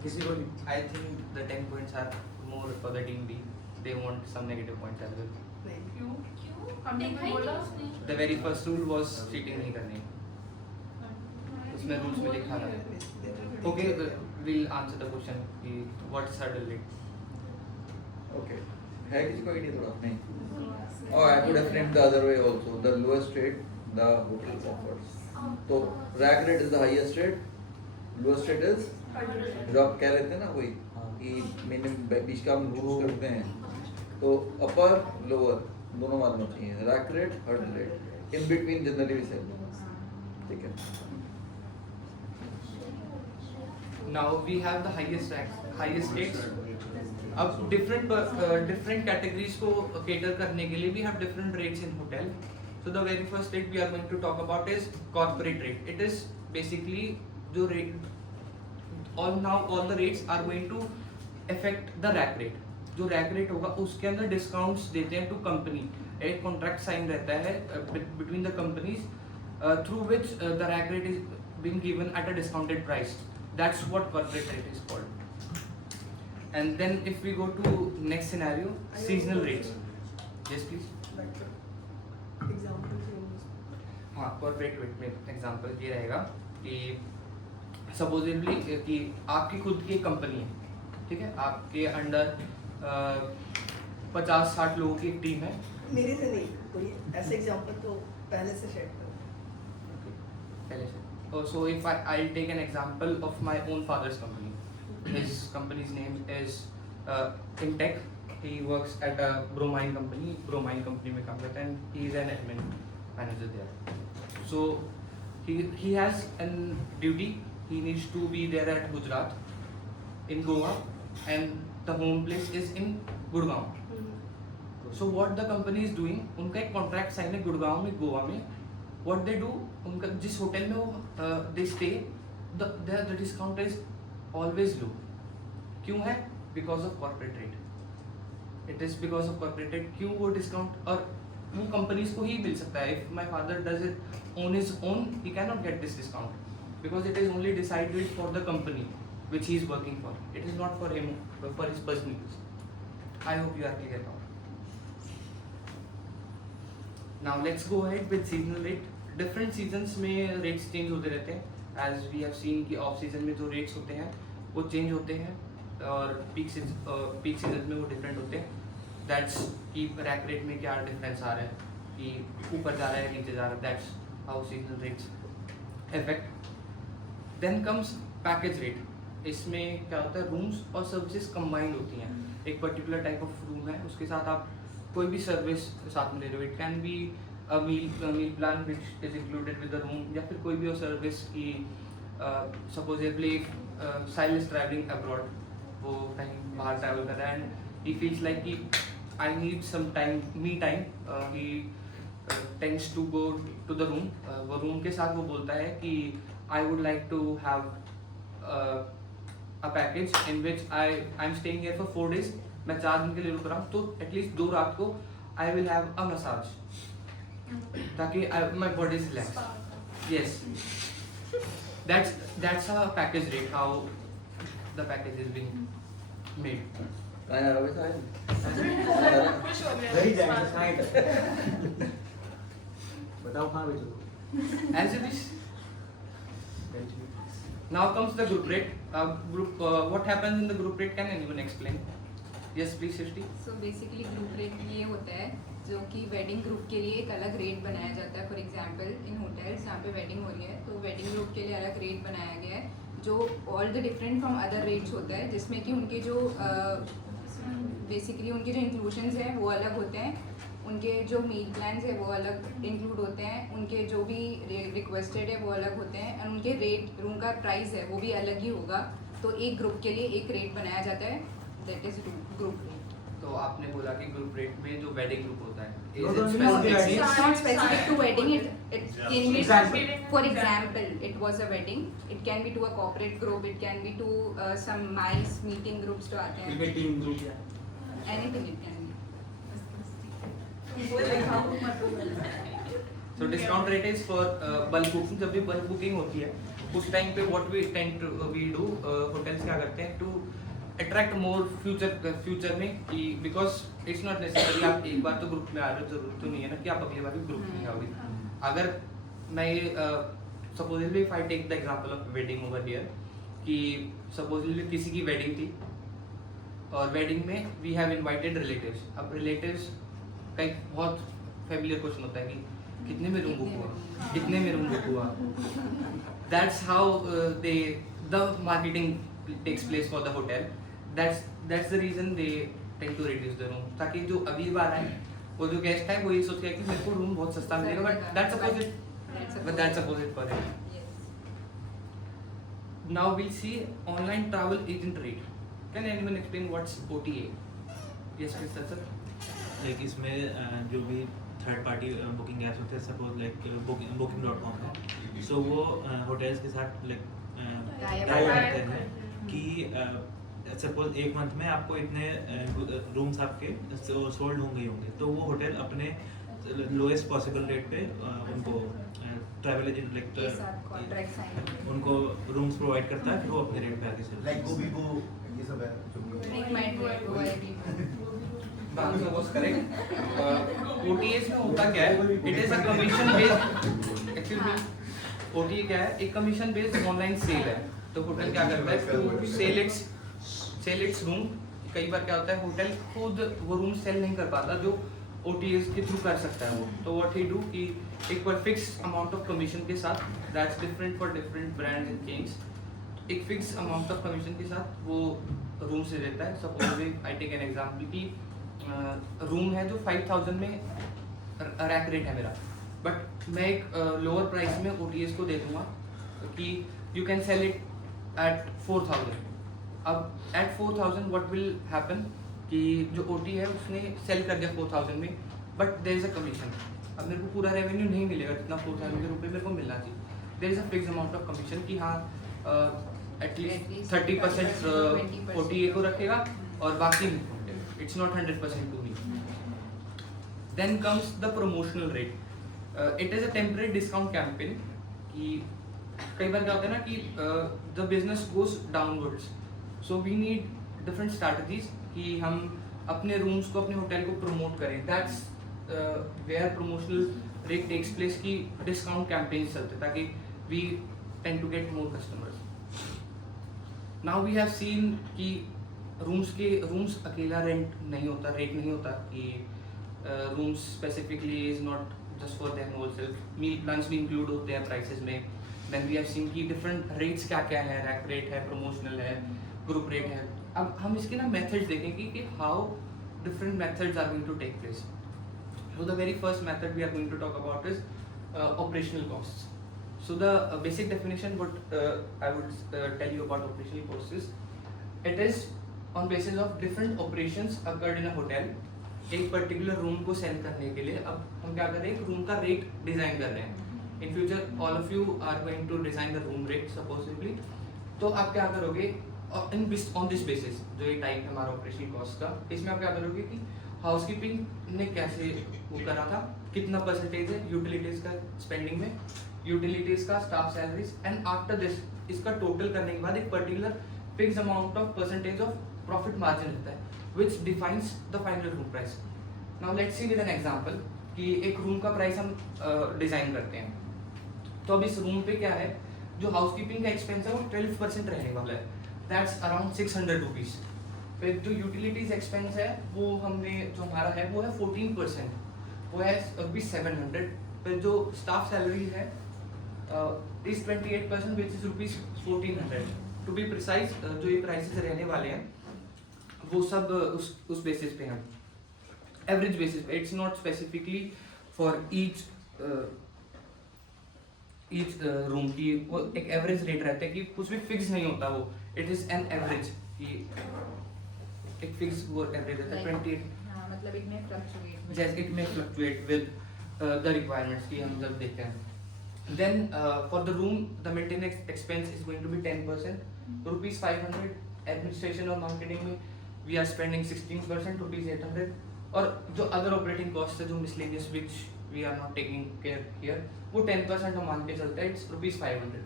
किसी को नहीं. I think the 10 points are more for the team B. They want some negative points as well. क्यों? हमने देखा भी ही बोला. नहीं उसने. The very first rule was cheating नहीं करनी. उसमें rules में लिखा था. Okay, we'll answer the question. कि What is hurdle rate? Okay. है किसी को idea थोड़ा? नहीं. Oh, I could have framed the other way also. The lowest rate the hotel offers. तो rack rate is the highest rate. Lowest rate is जो आप कह रहे थे ना वही कि मिनिमम बीच का हम चूज करते हैं. तो अपर लोअर दोनों मालूम चाहिए. Rack rate hurdle rate in between generally we sell. ठीक है. Now we have the highest rates. अब different categories को cater करने के लिए we have different rates in hotel. So the very first rate we are going to talk about is corporate rate. It is basically जो rate all the rates are going to affect the rack rate. जो rack rate होगा उसके अंदर discounts देते हैं to company. एक contract sign रहता है between the companies through which the rack rate is being given at a discounted price. That's what corporate rate is called. And then if we go to next scenario, seasonal rates. Yes, please. हाँ, corporate rate में example ये रहेगा कि supposedly कि आपकी खुद की एक कंपनी है, ठीक है? आपके अंडर 50-60 लोगों की एक टीम है. मेरे से नहीं कोई ऐसे एग्जांपल तो पहले से शेयर करो. पहले से. So if I'll take an example of my own father's company. His company's name is Intech. He works at a bromine company में काम करता है and he is an admin. manager there. So he has an duty. He needs to be there at Gujarat, in Goa, and the home place is in Gurgaon. So what the company is doing, उनका एक contract sign है गुड़गांव में, गोवा में. What they do, उनका जिस hotel में वो they stay, the discount is always low. क्यों है? Because of corporate rate. It is because of corporate rate. क्यों वो discount? और वो companies को ही मिल सकता है. If my father does it on his own, he cannot get this discount because it is only decided for the company which he is working for. It is not for him, but for his personal use. I hope you are clear now. Now let's go ahead with seasonal rate. Different seasons में rates change होते रहते हैं. As we have seen कि off season में जो rates होते हैं वो change होते हैं और peak season में वो different होते हैं. That's कि rack rate में क्या difference आ रहा है कि ऊपर जा रहा है नीचे जा रहा है. That's how seasonal rates affect. Then comes package rate. इसमें क्या होता है, rooms और services combined होती हैं. एक particular type of room है, उसके साथ आप कोई भी सर्विस साथ में ले रहे हो. It can be a meal plan which is included with the room, या फिर कोई भी और सर्विस की सपोजेबली साइलेंस ट्रैवलिंग अब्रॉड, वो कहीं बाहर ट्रैवल कर रहा है एंड ही फील्स लाइक कि I need some time, me time. He tends to go to the room. वो रूम के साथ वो बोलता है कि I would like to have a package in which I am staying here for 4 days. मैं 4 दिन के लिए रुक रहा हूँ, तो एटलीस्ट 2 रात को I will have a massage ताकि my body is relax. Yes, that's a package rate, how the package is being made. खुश हो गया वही जाएंगे साइड. बताओ कहाँ बेचो. As you wish. Now comes the group rate. What happens in the group rate? Can anyone explain? Yes, please, Srishti. So basically group rate ये होता है जो कि वेडिंग ग्रुप के लिए एक अलग रेट बनाया जाता है. फॉर एग्जांपल इन होटल्स जहाँ पे वेडिंग हो रही है तो वेडिंग ग्रुप के लिए अलग रेट बनाया गया है जो all the different from other rates होता है, जिसमें कि उनके जो बेसिकली उनके जो इंक्लूशंस हैं वो अलग होते हैं, उनके जो मील प्लान्स है वो अलग इंक्लूड होते हैं, उनके जो भी रिक्वेस्टेड है वो अलग होते हैं, और उनके रेट, रूम का प्राइस है वो भी अलग ही होगा. तो एक ग्रुप के लिए एक रेट बनाया जाता है, दैट इज ग्रुप रेट. तो आपने बोला कि ग्रुप रेट में जो वेडिंग ग्रुप होता है, No, is it no, no, specific? no, It's not specific to wedding. It can be, Example. for example, it was a wedding. It can be to a corporate group. It can be to some mice meeting groups to आते हैं. Team group या Anything it can be. So discount rate is for bulk booking. जब भी bulk booking होती है उस time पे what we tend to we do, hotels क्या करते हैं to attract more future में कि because it's not necessary आप एक बार तो ग्रुप में आ रहे हो, जरूरत तो नहीं है ना कि आप अगली बार भी ग्रुप में आओगे. अगर मैं supposedly if I take the example of wedding over here कि supposedly किसी की wedding थी और wedding में we have invited relatives. अब relatives का एक बहुत familiar question होता है कि कितने में रूम बुक हुआ, कितने में रूम बुक हुआ. That's how the marketing takes place for the hotel. That's the reason they tend to reduce the room, ताकि जो अगली बार आए वो जो गेस्ट है वो ये सोचेगा कि मेरे को रूम बहुत सस्ता मिलेगा, but that's opposite for it. Yes. Now we'll see online travel agent rate. Can anyone explain what's OTA? Yes, Mr. Sir. Like इसमें जो भी थर्ड पार्टी बुकिंग ऐप्स होते हैं, सपोज लाइक booking.com है, सो वो होटल्स के साथ लाइक Tie-up करते हैं कि सपोज एक मंथ में आपको इतने रूम्स आपके सोल्ड होंगे, तो वो होटल अपने लोएस्ट पॉसिबल रेट पे उनको ट्रैवल एजेंट के साथ कॉन्ट्रैक्ट साइन. उनको रूम्स प्रोवाइड करता है, फिर वो अपने रेट पे आके चलता है. लाइक गो ये सब है जो Like my trip, Bangla was correct. OTAs में होता क्या है? It is a commission based. Excuse me. OTA क्या है? एक commission based online sale है. तो होटल क्या करता है? To sell its room. कई बार क्या होता है, होटल खुद वो रूम सेल नहीं कर पाता जो OTAs के थ्रू कर सकता है वो. तो what he do कि एक पर फिक्स अमाउंट ऑफ कमीशन के साथ, that's different for different brands and chains. एक फिक्स अमाउंट ऑफ कमीशन के साथ वो रूम से देता है. Suppose I take an example कि रूम है जो 5000 में रैक रेट है मेरा, बट मैं एक लोअर प्राइस में OTAs को दे दूंगा कि you can sell it at 4000. अब एट 4000 व्हाट विल हैपन कि जो OT है उसने सेल कर दिया 4000 में, but there is a commission. अब मेरे को पूरा रेवेन्यू नहीं मिलेगा जितना 4000 के रुपये मेरे को मिलना चाहिए. There is a fix amount of commission कि हाँ एटलीस्ट 30% OTA को रखेगा और बाकी it's not 100% to me. Then comes the promotional rate. It is a temporary discount campaign कि कई बार क्या होता है ना कि the business goes downwards, so we need different strategies कि हम अपने रूम्स को अपने होटल को प्रमोट करें. That's where promotional rate takes place की डिस्काउंट कैंपेन चलते ताकि we tend to get more customers. Now we have seen कि रूम्स अकेला रेंट नहीं होता, रेट नहीं होता कि rooms specifically is not just for there whole self. Meal plans भी इंक्लूड होते हैं प्राइसेस में. देन वी हैव सीन कि डिफरेंट रेट्स क्या क्या है, रैक रेट है, प्रमोशनल है, ग्रुप रेट है. अब हम इसके ना मेथड्स देखेंगे कि how different methods are going to take place. So the very first method we are going to talk about is operational costs. So the basic definition what I would tell you about operational costs is it is on basis of different operations occurred in a hotel. एक particular room को cell करने के लिए अब हम क्या कर रहे हैं, एक रूम का रेट डिज़ाइन कर रहे हैं. In future all of you are going to design the room rate supposedly. तो आप क्या करोगे ऑन दिस बेसिस, जो ये टाइप है हमारा ऑपरेशनल कॉस्ट का, इसमें आप क्या करोगे कि हाउसकीपिंग ने कैसे वो करा था, कितना परसेंटेज है यूटिलिटीज़ का स्पेंडिंग में, यूटिलिटीज़ का, staff salaries, and after this इसका टोटल करने के बाद एक particular fix amount of percentage of profit margin रहता है which defines the final room price. Now let's see with an example कि एक रूम का प्राइस हम डिज़ाइन करते हैं. तो अब इस रूम पे क्या है, जो हाउसकीपिंग का एक्सपेंस है वो 12% रहने वाला है. That's around 600 rupees. फिर जो यूटिलिटीज़ एक्सपेंस है वो हमने जो हमारा है वो है 14%, वो है रुपीज़ 700. फिर जो स्टाफ सैलरी है is 28% which is rupees 1400. To be precise जो ये प्राइसेस रहने वाले हैं वो सब उस बेसिस पे हैं, एवरेज बेसिस पे. It's not specifically for each room की वो एक एवरेज रेट रहता है कि कुछ भी फिक्स नहीं होता वो. इट इज़ एन एवरेज कि एक फिक्स वो एवरेज रहता है 28. मतलब इट में फ्लक्चुएट, जैसे इट में फ्लक्चुएट विद द रिक्वायरमेंट्स की हम जब देखते हैं. Then for the room the maintenance expense is going to be 10%, rupees 500. Administration और मार्केटिंग में वी आर स्पेंडिंग 16%, रुपीज़ 800. और जो अदर ऑपरेटिंग कॉस्ट है जो miscellaneous which we are not taking care here, वो 10% हम मान के चलते हैं, इट्स रुपीज़ 500.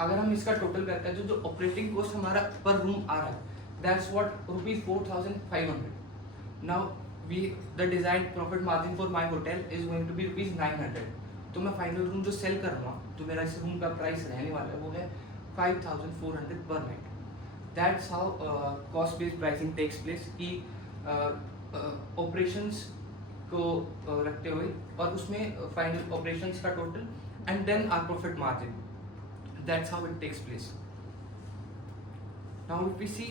अगर हम इसका टोटल करते हैं जो ऑपरेटिंग कॉस्ट हमारा पर रूम आ रहा है, that's what rupees 4500. Now we the design profit margin for my hotel is going to be rupees 900. तो मैं फाइनल रूम जो सेल कर रहा हूँ, जो मेरा इस रूम का प्राइस रहने वाला है वो है 5400 पर night. That's how cost-based pricing takes place कि operations को रखते हुए और उसमें final operations का total and then our profit margin. That's how it takes place. Now if we see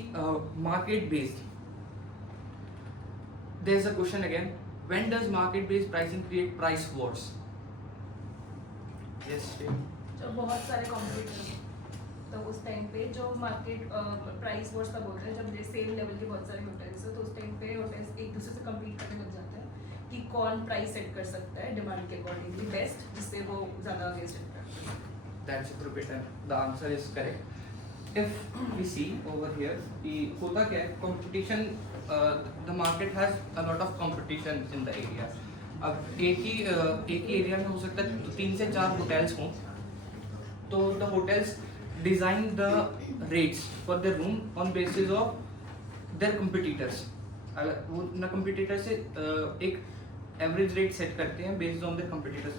market-based, there's a question again. When does market-based pricing create price wars? Yes. जो बहुत सारे competitors, तो उस time पे जो market price Wars तब होता है जब सेम लेवल के बहुत सारे होटल्स हैं, तो उस टाइम पे होटल्स एक दूसरे से कम्पीट करने लग जाते हैं कि कौन प्राइस सेट कर सकता है डिमांड के अकॉर्डिंगली बेस्ट, जिससे वो ज़्यादा अगेंस्ट रहता है. That's a Trupita. The answer is correct. If we see over here कि होता क्या है, competition, the market has a lot of competition in the area. अब एक ही एरिया में हो सकता है 3 से 4 होटल्स हों, तो the hotels design the rates for their room on basis of their competitors. अगर वो ना competitor से एक average rate set करते हैं based on their competitors.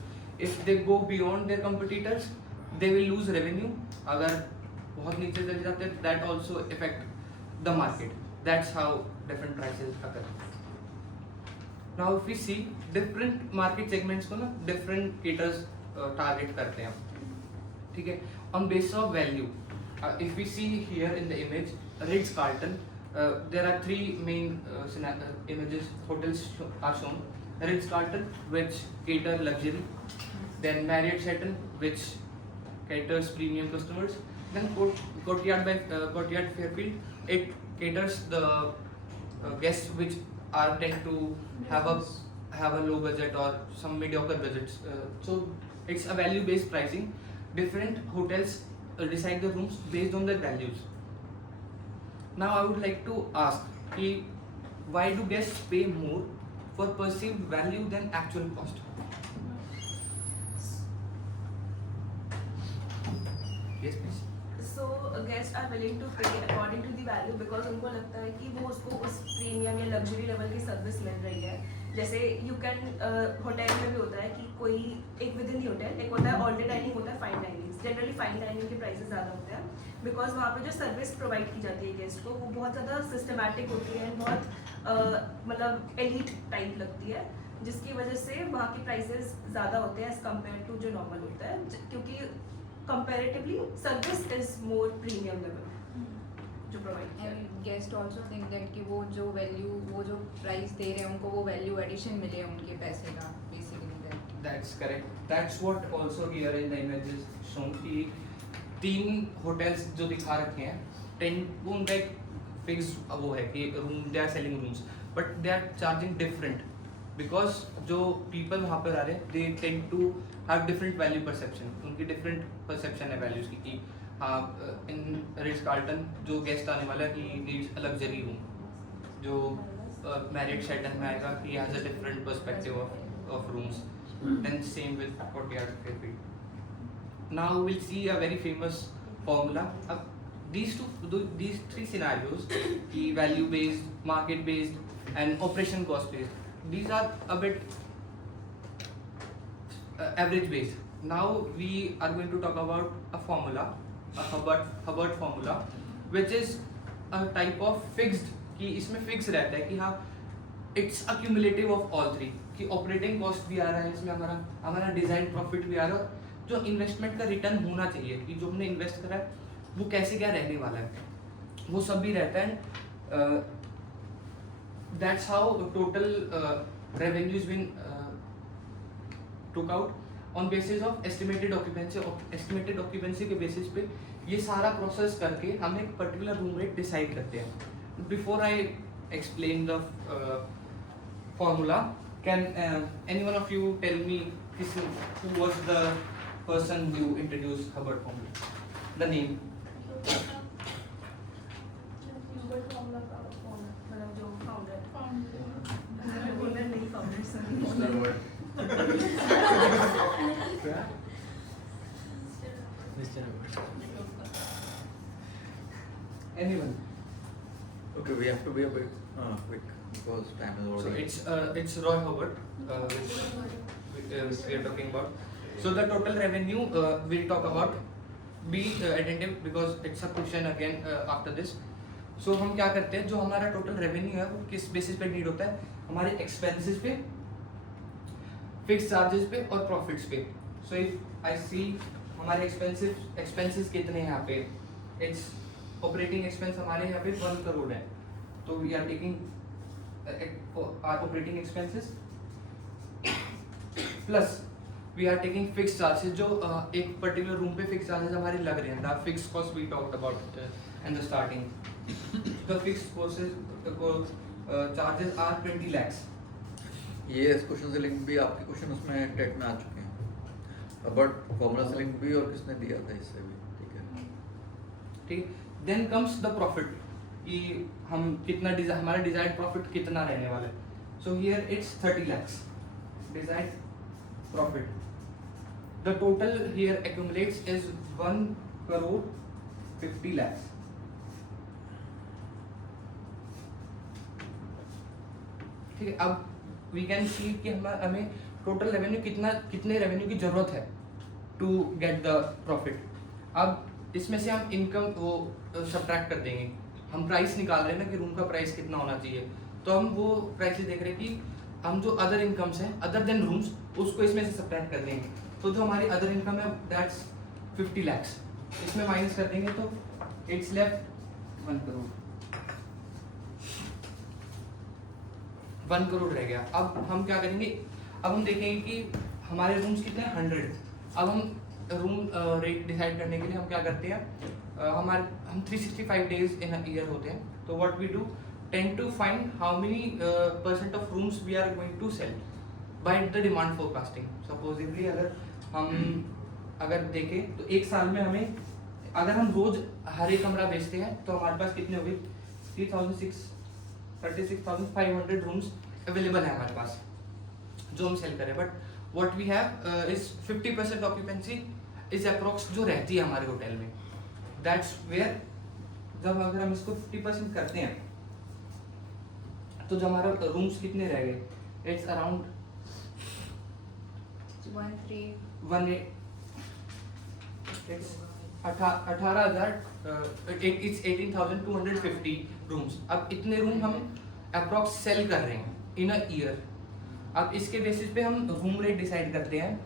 If they go beyond their competitors, they will lose revenue. अगर बहुत नीचे चले जाते हैं, that also affect the market. That's how different prices occur. Now if we see different market segments को ना different caterers target करते हैं, ठीक है, on basis of value. If we see here in the image, Ritz-Carlton, there are 3 main images, hotels are shown. Ritz-Carlton, which cater luxury. then Marriott Sheraton, which caters premium customers, then Courtyard Fairfield, it caters the guests which are tend to have a low budget or some mediocre budgets. So it's a value based pricing. Different hotels decide the rooms based on their values. Now I would like to ask, why do guests pay more for perceived value than actual cost? Yes, please. So guests are willing to pay according to the value because उनको लगता है कि वो उसको उस premium या luxury level की service मिल रही है. जैसे यू कैन होटल में भी होता है कि कोई एक विद इन दी होटल एक होता है ऑल डे डाइनिंग, होता है fine dining. Generally fine dining के प्राइसेस ज़्यादा होते हैं बिकॉज वहाँ पे जो सर्विस प्रोवाइड की जाती है गेस्ट को वो बहुत ज़्यादा सिस्टमैटिक होती है, बहुत मतलब एलीट टाइप लगती है, जिसकी वजह से वहाँ की प्राइसेस ज़्यादा होते हैं एज कम्पेयर टू जो नॉर्मल होता है, क्योंकि comparatively service is more premium level जो प्रोवाइड किया है. And guest also think that कि वो जो प्राइस दे रहे हैं उनको वो वैल्यू एडिशन मिले उनके पैसे का, basically that. That's correct. That's what also here in the image is shown कि 3 hotels जो दिखा रखे हैं, 10 वो उनका एक फिक्स वो है कि room they are selling rooms, but they are charging different because जो पीपल वहाँ पर आ रहे हैं they tend to have different value perception. उनकी डिफरेंट परसेप्शन है वैल्यूज की कि हाँ इन रिट्ज कार्ल्टन जो गेस्ट आने वाला है he needs a luxury room, जो मैरियट शेल्टन में आएगा he has a different perspective of rooms. Then same with Courtyard Fairfield. Now we'll see a very famous formula. These 3 scenarios, the value based, market based, and operation cost based. These are a bit average based. Now we are going to talk about a formula, a Hubbard formula, which is a type of fixed. कि इसमें fix रहता है कि हाँ it's accumulative of all 3, कि operating cost भी आ रहा है इसमें, हमारा डिज़ाइन प्रॉफिट भी आ रहा है, जो इन्वेस्टमेंट का रिटर्न होना चाहिए कि जो हमने इन्वेस्ट करा है वो कैसे क्या रहने वाला है, वो सब भी रहता है. That's how total revenues been took out on basis of estimated occupancy के बेसिस पे ये सारा प्रोसेस करके हम एक पर्टिकुलर रूम रेट डिसाइड करते हैं. Before I explain the formula, can any one of you tell me who was the person who introduced Hubbard formula, the name? Hubbard formula का मतलब जो फाउंडर ओनर नहीं, founder sir. Anyone? Okay, we have to be a bit quick because time is So already. it's Roy Hubbard, which we are talking about. So the total revenue we'll talk about. Be attentive because it's a question again after this. So हम क्या करते हैं, जो हमारा total revenue है वो किस basis पे नीड होता है, हमारे एक्सपेंसेस पे, फिक्स चार्जेस पे और प्रॉफिट्स पे. सो इफ आई सी हमारे एक्सपेंसेस कितने हैं यहाँ पे, इट्स ऑपरेटिंग एक्सपेंस हमारे यहाँ पे 1 करोड़ है, तो we are taking our operating expenses plus we are taking fix charges, जो एक पर्टिकुलर रूम पे फिक्स चार्जेस हमारे लग रहे हैं. The fix cost we talked about in the starting. The fix charges are 20 lakhs. ये इस क्वेश्चन से लिंक भी आपके क्वेश्चन उसमें टेट में आ चुके हैं, बट फॉर्मूला से लिंक भी और किसने दिया था इससे भी. ठीक है, ठीक. देन कम्स द प्रॉफिट, कि हम कितना हमारा डिजायर्ड प्रॉफिट कितना रहने वाला है. So here it's 30 lakhs desired profit. The total here accumulates is 1 crore 50 lakhs. ठीक है, अब वी कैन सी कि हमें टोटल रेवेन्यू कितने रेवेन्यू की जरूरत है टू गेट द प्रॉफिट. अब इसमें से हम इनकम वो सब्ट्रैक्ट कर देंगे. हम प्राइस निकाल रहे हैं ना कि रूम का प्राइस कितना होना चाहिए, तो हम वो प्राइसेस देख रहे हैं कि हम जो अदर इनकम्स हैं अदर देन रूम्स उसको इसमें से सब्ट्रैक्ट कर देंगे. तो जो हमारी अदर इनकम है दैट्स 50 lakhs, इसमें माइनस कर देंगे तो इट्स लेफ्ट 1 करोड़. 1 करोड़ रह गया. अब हम क्या करेंगे, अब हम देखेंगे कि हमारे रूम्स कितने हैं 100। अब हम रूम रेट डिसाइड करने के लिए हम क्या करते हैं, हम 365 डेज इन अ ईयर होते हैं, तो what we do tend to find how many percent of rooms we are going to sell by the demand forecasting. Supposedly अगर देखें तो एक साल में हमें, अगर हम रोज हर एक कमरा बेचते हैं तो हमारे पास कितने हो गए 36,500 रूम्स अवेलेबल है हमारे पास जो हम सेल करें। But what we have is 50% occupancy is approx जो रहती है हमारे होटल में। दैट्स वेयर जब अगर हम इसको 50% करते हैं तो जो हमारा रूम्स कितने रह गए, इट्स अराउंड 18,250 रूम्स। अब इतने रूम हम अप्रॉक्स सेल कर रहे हैं इन अ ईयर। अब इसके बेसिस पे हम रूम रेट डिसाइड करते हैं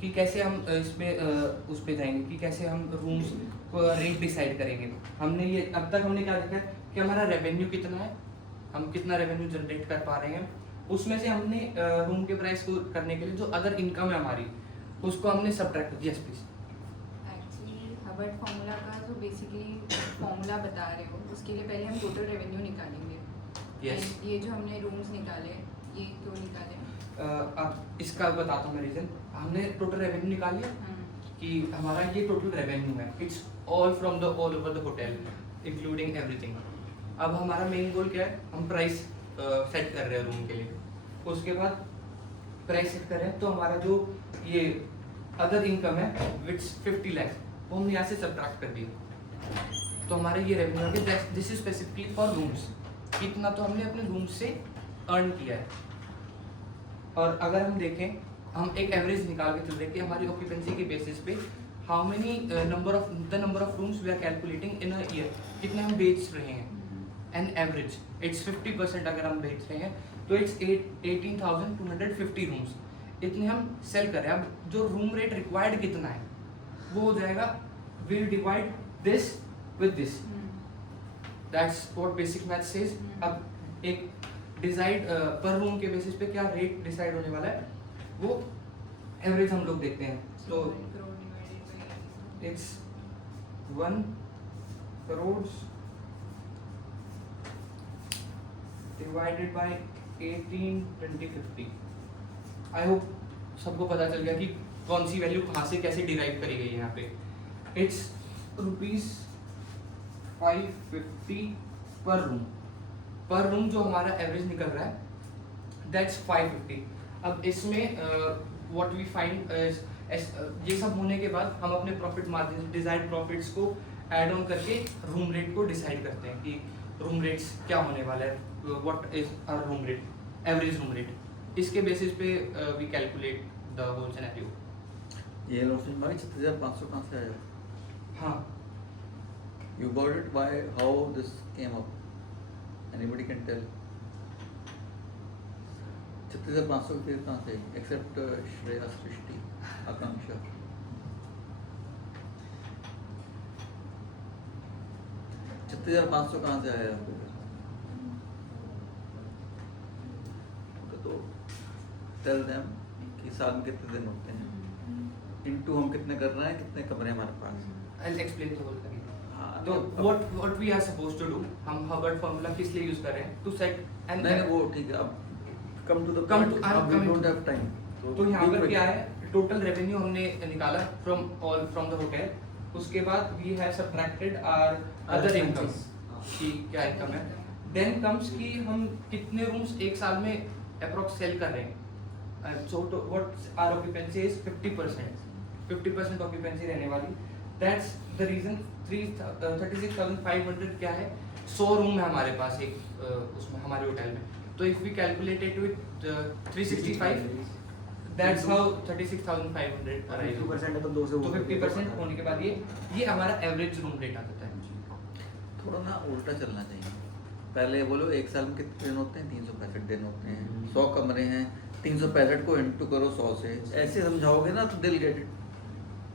कि कैसे हम इसमें उस पे जाएंगे कि कैसे हम रूम्स रेट डिसाइड करेंगे। हमने ये अब तक हमने क्या देखा है कि हमारा रेवेन्यू कितना है, हम कितना रेवेन्यू जनरेट कर पा रहे हैं, उसमें से हमने रूम के प्राइस को करने के लिए जो अदर इनकम है हमारी उसको हमने subtract. Yes please. Actually Hubbart formula का जो बेसिकली फार्मूला बता रहे हो उसके लिए पहले हम टोटल रेवेन्यू निकालेंगे। यस ये जो हमने रूम्स निकाले ये क्यों निकाले? अब इसका बताता हूँ मैं रीज़न। हमने टोटल रेवेन्यू निकाल लिया कि हमारा ये टोटल रेवेन्यू है, it's all from the all over the hotel including everything. अब हमारा मेन गोल क्या है, हम प्राइस सेट कर रहे हैं रूम के लिए। उसके बाद प्राइस सेट कर रहे हैं तो हमारा जो ये अदर इनकम है विच 50 लाख वो हमने यहाँ से सब्ट्रैक्ट कर दिया। तो हमारे ये रेवेन्यू है, this is specifically for rooms. इतना तो हमने अपने रूम्स से अर्न किया है। और अगर हम देखें, हम एक एवरेज निकाल के चल रहे कि हमारी ऑक्यूपेंसी के बेसिस पे how many number of rooms we are calculating in a year, कितने हम बेच रहे हैं। एन एवरेज इट्स 50% अगर हम बेच रहे हैं तो इट्स 18,250 रूम्स, इतने हम सेल कर रहे हैं। अब जो रूम रेट रिक्वायर्ड कितना है वो हो जाएगा, will divide this with this, that's what basic math says. अब एक डिसाइड पर रूम के बेसिस पे क्या रेट डिसाइड होने वाला है वो एवरेज हम लोग देखते हैं। तो it's 1 crore divided by 18, 20, 50। I hope सबको पता चल गया कि कौन सी वैल्यू कहाँ से कैसे डिराइव करी गई है यहाँ पे। इट्स ₹550 पर रूम जो हमारा एवरेज निकल रहा है दैट्स 550। अब इसमें व्हाट वी फाइंड ये सब होने के बाद हम अपने प्रॉफिट मार्जिन डिजायर्ड प्रॉफिट्स को ऐड ऑन करके रूम रेट को डिसाइड करते हैं कि रूम रेट्स क्या होने वाला है, what is our room rate, average room rate. इसके बेसिस पे we calculate the whole scenario. ये रोशन भाई 36,500 कहाँ से आया? हाँ, You got it by how this came up? Anybody can tell? 36,500 फिर कहाँ से? Except श्रेया, सृष्टि, आकांक्षा। 36,500 कहाँ से आया आपको? तो tell them कि साल में कितने दिन होते हैं, into हम कितने कर रहे हैं, कितने कमरे हमारे पास। I'll explain the whole thing. हाँ, तो what we are supposed to do, हम हबर्ट फॉर्मूला किस लिए यूज कर रहे हैं, to set and नहीं वो ठीक है। अब come to the Come point. to- I'm अब we coming don't to- have time. तो यहाँ be पर quick. क्या है, टोटल रेवेन्यू हमने निकाला फ्रॉम द होटल। उसके बाद we have subtracted our other income की क्या इनकम है। देन कम्स कि हम कितने रूम्स एक साल में अप्रोक्स सेल कर रहे हैं। So what our occupancy is 50% occupancy रहने वाली। दैट्स द रीजन 36,500 क्या है, 100 रूम है हमारे पास एक उसमें हमारे होटल में। तो if we calculate it with 365, that's how 36,500 arrive. 50% है तो 2 से तो 50% होने के बाद ये हमारा एवरेज रूम रेट आ जाता है। थोड़ा ना उल्टा चलना चाहिए। पहले बोलो एक साल में कितने दिन होते हैं, 365 दिन होते हैं। 100 कमरे हैं, 365 को इंटू करो 100 से। ऐसे समझाओगे ना तो they'll get it.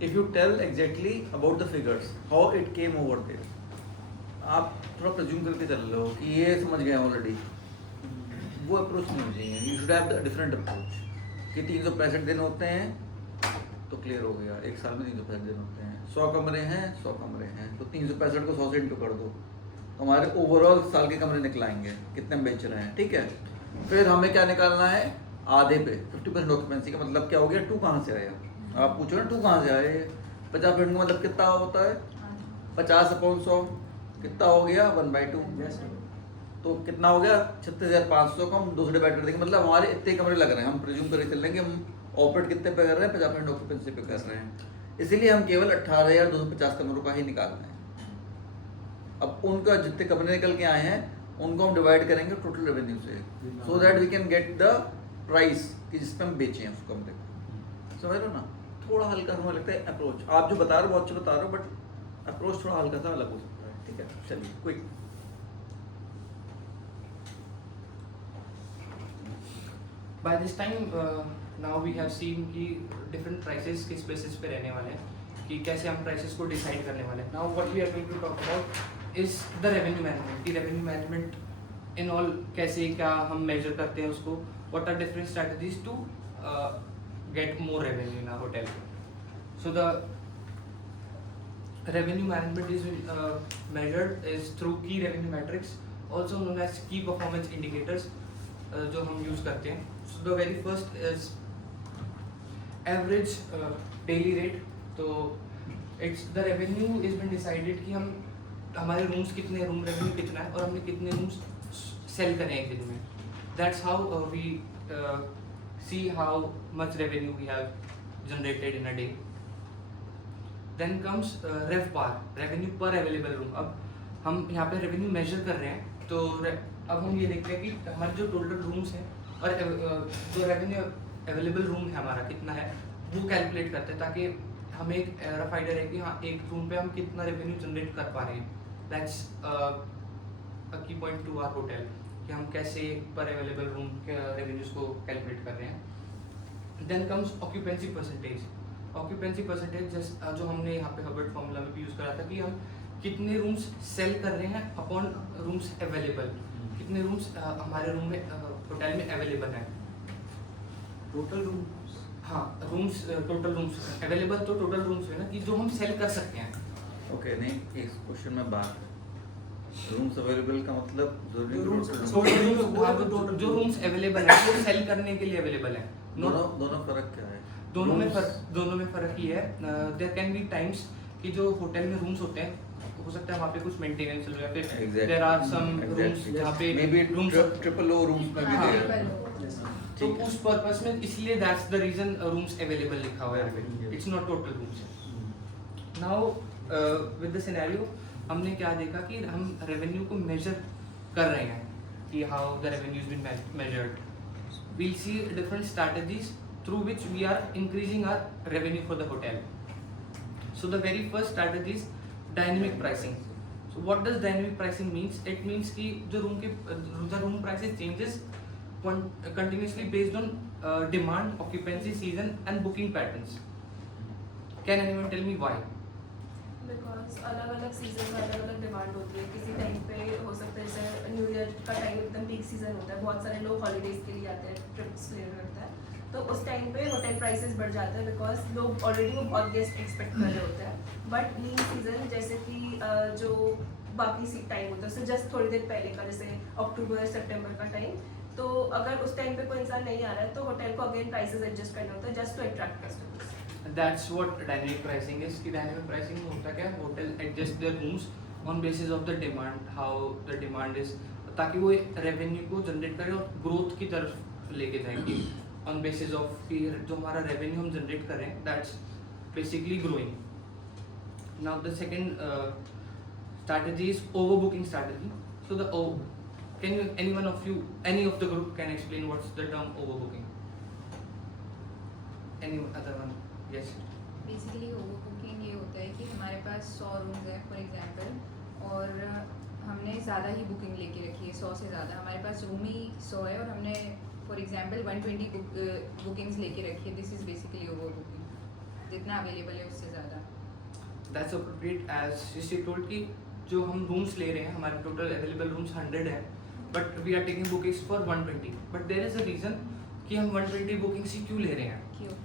If you tell exactly about the figures how it came over there, आप थोड़ा प्रेज्यूम करके चल लो कि ये समझ गए ऑलरेडी, वो अप्रोच नहीं होनी चाहिए. You should have the different approach कि 365 दिन होते हैं तो क्लियर हो गया. एक साल में 365 दिन होते हैं. 100 कमरे हैं, 100 कमरे हैं, तो 365 को 100 से इंटू कर दो, हमारे ओवरऑल साल के कमरे निकलाएंगे कितने हम बेच रहे हैं. ठीक है. फिर हमें क्या निकालना है, आधे पे 50% ऑक्यूपेंसी का मतलब क्या हो गया, 2 कहाँ से आया. आप पूछो ना 2 कहाँ से आए. 50% का मतलब कितना होता है, 50/100 कितना हो गया, 1/2. तो कितना हो गया, 36,500 को हम 2 से डिवाइड कर देंगे. मतलब हमारे इतने कमरे लग रहे हैं, हम प्रिज्यूम करके चल लेंगे हम ऑपरेट कितने पे कर रहे हैं, 50% ऑक्यूपेंसी पे कर रहे हैं. इसीलिए हम केवल 18,250 कमरों का ही निकाल रहे हैं. अब उनका जितने कमरे निकल के आए हैं उनको हम डिवाइड करेंगे टोटल रेवेन्यू से, so that we can get the price कि जिस पे हम बेचे हैं उस कमरे को. समझ लो ना. थोड़ा हल्का हमें लगता है अप्रोच, आप जो बता रहे हो बहुत अच्छा बता रहे हो, बट अप्रोच थोड़ा हल्का सा अलग हो सकता है. ठीक है. चलिए quick. By this time now we have seen कि different prices किस basis पे रहने वाले हैं, कि कैसे हम prices को decide करने वाले हैं. Now what we are going to talk about is the revenue management. कि revenue management in all कैसे क्या हम measure करते हैं उसको, what are different strategies to get more revenue in a hotel. So the revenue management is measured is through key revenue metrics, also known as key performance indicators, जो हम use करते हैं. So the very first is average daily rate. तो it's the revenue is been decided कि हम हमारे rooms कितने, room revenue कितना है और हमने कितने rooms sell करें एक दिन में. That's how we see how much revenue we have generated in a day. Then comes RevPAR, revenue per available room. अब हम यहाँ पे revenue measure कर रहे हैं, तो अब हम ये देखते हैं कि हमारे जो टोटल रूम्स हैं और जो रेवेन्यू अवेलेबल रूम है हमारा कितना है, वो कैलकुलेट करते हैं ताकि हमें एक रफ आइडिया रहे कि हाँ एक रूम पे हम कितना रेवेन्यू जनरेट कर पा रहे हैं. दैट्स अ की पॉइंट टू आवर होटल कि हम कैसे पर अवेलेबल रूम के रेवेन्यूज को कैलकुलेट कर रहे हैं. Then comes occupancy percentage. Occupancy percentage जो हमने यहाँ पे हर्बर्ट फॉर्मूला में भी यूज़ करा था कि हम कितने रूम्स सेल कर रहे हैं अपॉन रूम्स अवेलेबल, कितने रूम्स हमारे रूम में होटल में अवेलेबल है. टोटल रूम्स, हाँ रूम्स, टोटल रूम्स अवेलेबल, तो टोटल रूम्स है ना कि जो हम सेल कर सकते हैं. ओके. नहीं, इस क्वेश्चन में बात रूम्स अवेलेबल का मतलब जरूरी जो rooms- टोटल जो रूम्स अवेलेबल है वो सेल करने के लिए अवेलेबल है. दोनों फर्क क्या है? दोनों में फर्क ये है, देयर कैन बी टाइम्स कि जो होटल में रूम्स होते हैं हो सकता है वहाँ पे कुछ मेंटेनेंस चल रहा है, फिर देयर आर सम रूम्स जहाँ पे may be rooms triple O rooms में भी हाँ. दे रहे हैं. तो उस पर्पस में इसलिए that's the reason rooms available लिखा हुआ है यहाँ पे. It's not total rooms. Now with the scenario हमने क्या देखा कि हम रेवेन्यू को मेजर कर रहे हैं कि how the revenue is been measured. We'll see different strategies through which we are increasing our revenue for the hotel. So the very first strategy is dynamic pricing. So what does dynamic pricing means? It means कि जो the room prices changes continuously based on demand, occupancy, season and booking patterns. Can anyone tell me why? Because अलग अलग season में अलग अलग demand होती है. किसी टाइम पे हो सकता है जैसे न्यू ईयर का टाइम एकदम पीक सीजन होता है, बहुत सारे लोग हॉलीडेज के लिए आते हैं, ट्रिप्स प्लान करता है, तो उस टाइम पे होटल प्राइसेस बढ़ जाते हैं बिकॉज लोग ऑलरेडी वो बहुत गेस्ट एक्सपेक्ट कर रहे होते हैं. बट लीन सीजन जैसे कि जो बाकी टाइम होता है उससे जस्ट थोड़ी देर पहले का, जैसे अक्टूबर सितंबर का टाइम, तो अगर उस टाइम पे कोई इंसान नहीं आ रहा है तो होटल को अगेन प्राइसेस एडजस्ट करना होता है just to attract customers. That's what dynamic pricing is. कि dynamic pricing में होता क्या है, hotel adjust their rooms on basis of the demand, how the demand is, ताकि वो रेवेन्यू को जनरेट करे और ग्रोथ की तरफ लेके जाएंगे on basis of कि जो हमारा रेवेन्यू हम जनरेट कर रहे हैं that's basically growing. Now the second strategy is overbooking strategy. So the can you any of the group can explain what's the term overbooking? Any other one? Yes. Basically overbooking ये होता है कि हमारे पास 100 rooms हैं for example, और हमने ज़्यादा ही बुकिंग लेके रखी है, 100 से ज़्यादा. हमारे पास रूम ही 100 है और हमने फॉर एग्जांपल 120 बुकिंग्स लेके रखी है. This is basically overbooking. जितना अवेलेबल है उससे ज़्यादा. That's appropriate as she told कि जो हम रूम्स ले रहे हैं, हमारे टोटल अवेलेबल रूम्स 100 है, but we are taking bookings for 120. But there is a reason कि हम 120 bookings ही क्यों ले रहे हैं? क्यों?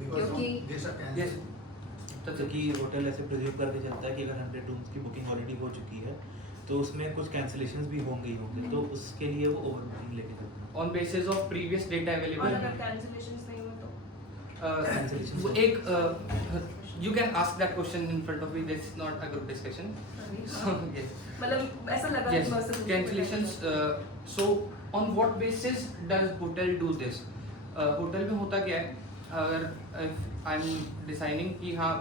Because क्योंकि- of this are Yes. क्योंकि होटल ऐसे प्रिज्यूम करके चलता है कि अगर 100 रूम्स की बुकिंग ऑलरेडी हो चुकी है तो उसमें कुछ कैंसिलेशंस भी होंगे ही होंगे, तो उसके लिए वो ओवर बुकिंग लेके चलते हैं। On basis of previous data और available. अगर कैंसिलेशंस नहीं हो तो Cancellations वो हो- एक you can ask that question in front of me. This is not a group discussion. So yes. मतलब ऐसा लगा Yes. कि बस मुझे Cancellations. So on what basis does hotel do this? Hotel में होता क्या है? अगर if I'm designing कि हाँ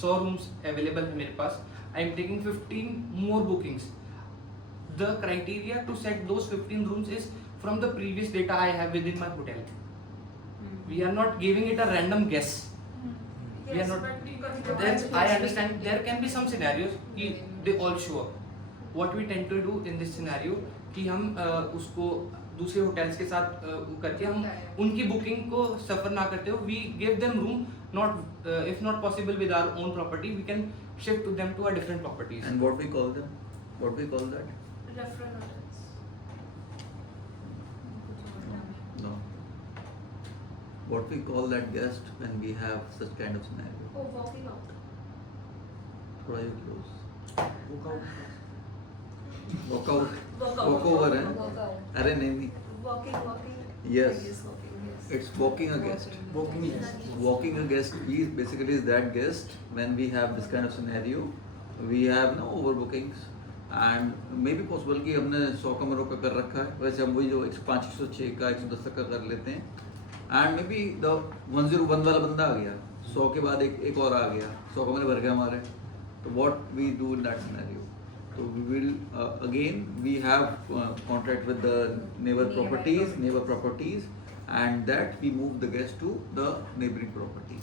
100 rooms available है मेरे पास, I'm taking 15 more bookings. The criteria to set those 15 rooms is from the previous data I have within my hotel. We are not giving it a random guess. We are Yes, not. but because That's, I understand there can be some scenarios कि they all show up. What we tend to do in this scenario कि हम उसको दूसरे hotels के साथ करके हम उनकी बुकिंग को सफर ना करते हो, we give them room, not if not possible with our own property, we can shift to them to a different properties. And what we call them? What we call that? Referral hotels No. What we call that guest when we have such kind of scenario? Oh walking out थोड़ा you close. book out. Walk out. Walk out. Walk over है? Walk out. अरे नहीं. Walking Yes. walking, yes. It's walking a guest. Walking yes. Walking a guest is basically is that guest when we have this kind of scenario, we have no overbookings and maybe possible कि हमने 100 कमरों का कर रखा है, वैसे हम वही जो 105, 106 का 110 का कर लेते हैं and maybe the 101 वाला बंदा आ गया, 100 के बाद एक और आ गया, 100 कमरे भर गए हमारे, तो what we do in that scenario? So we will again we have contract with the neighbor properties and that we move the guest to the neighboring property.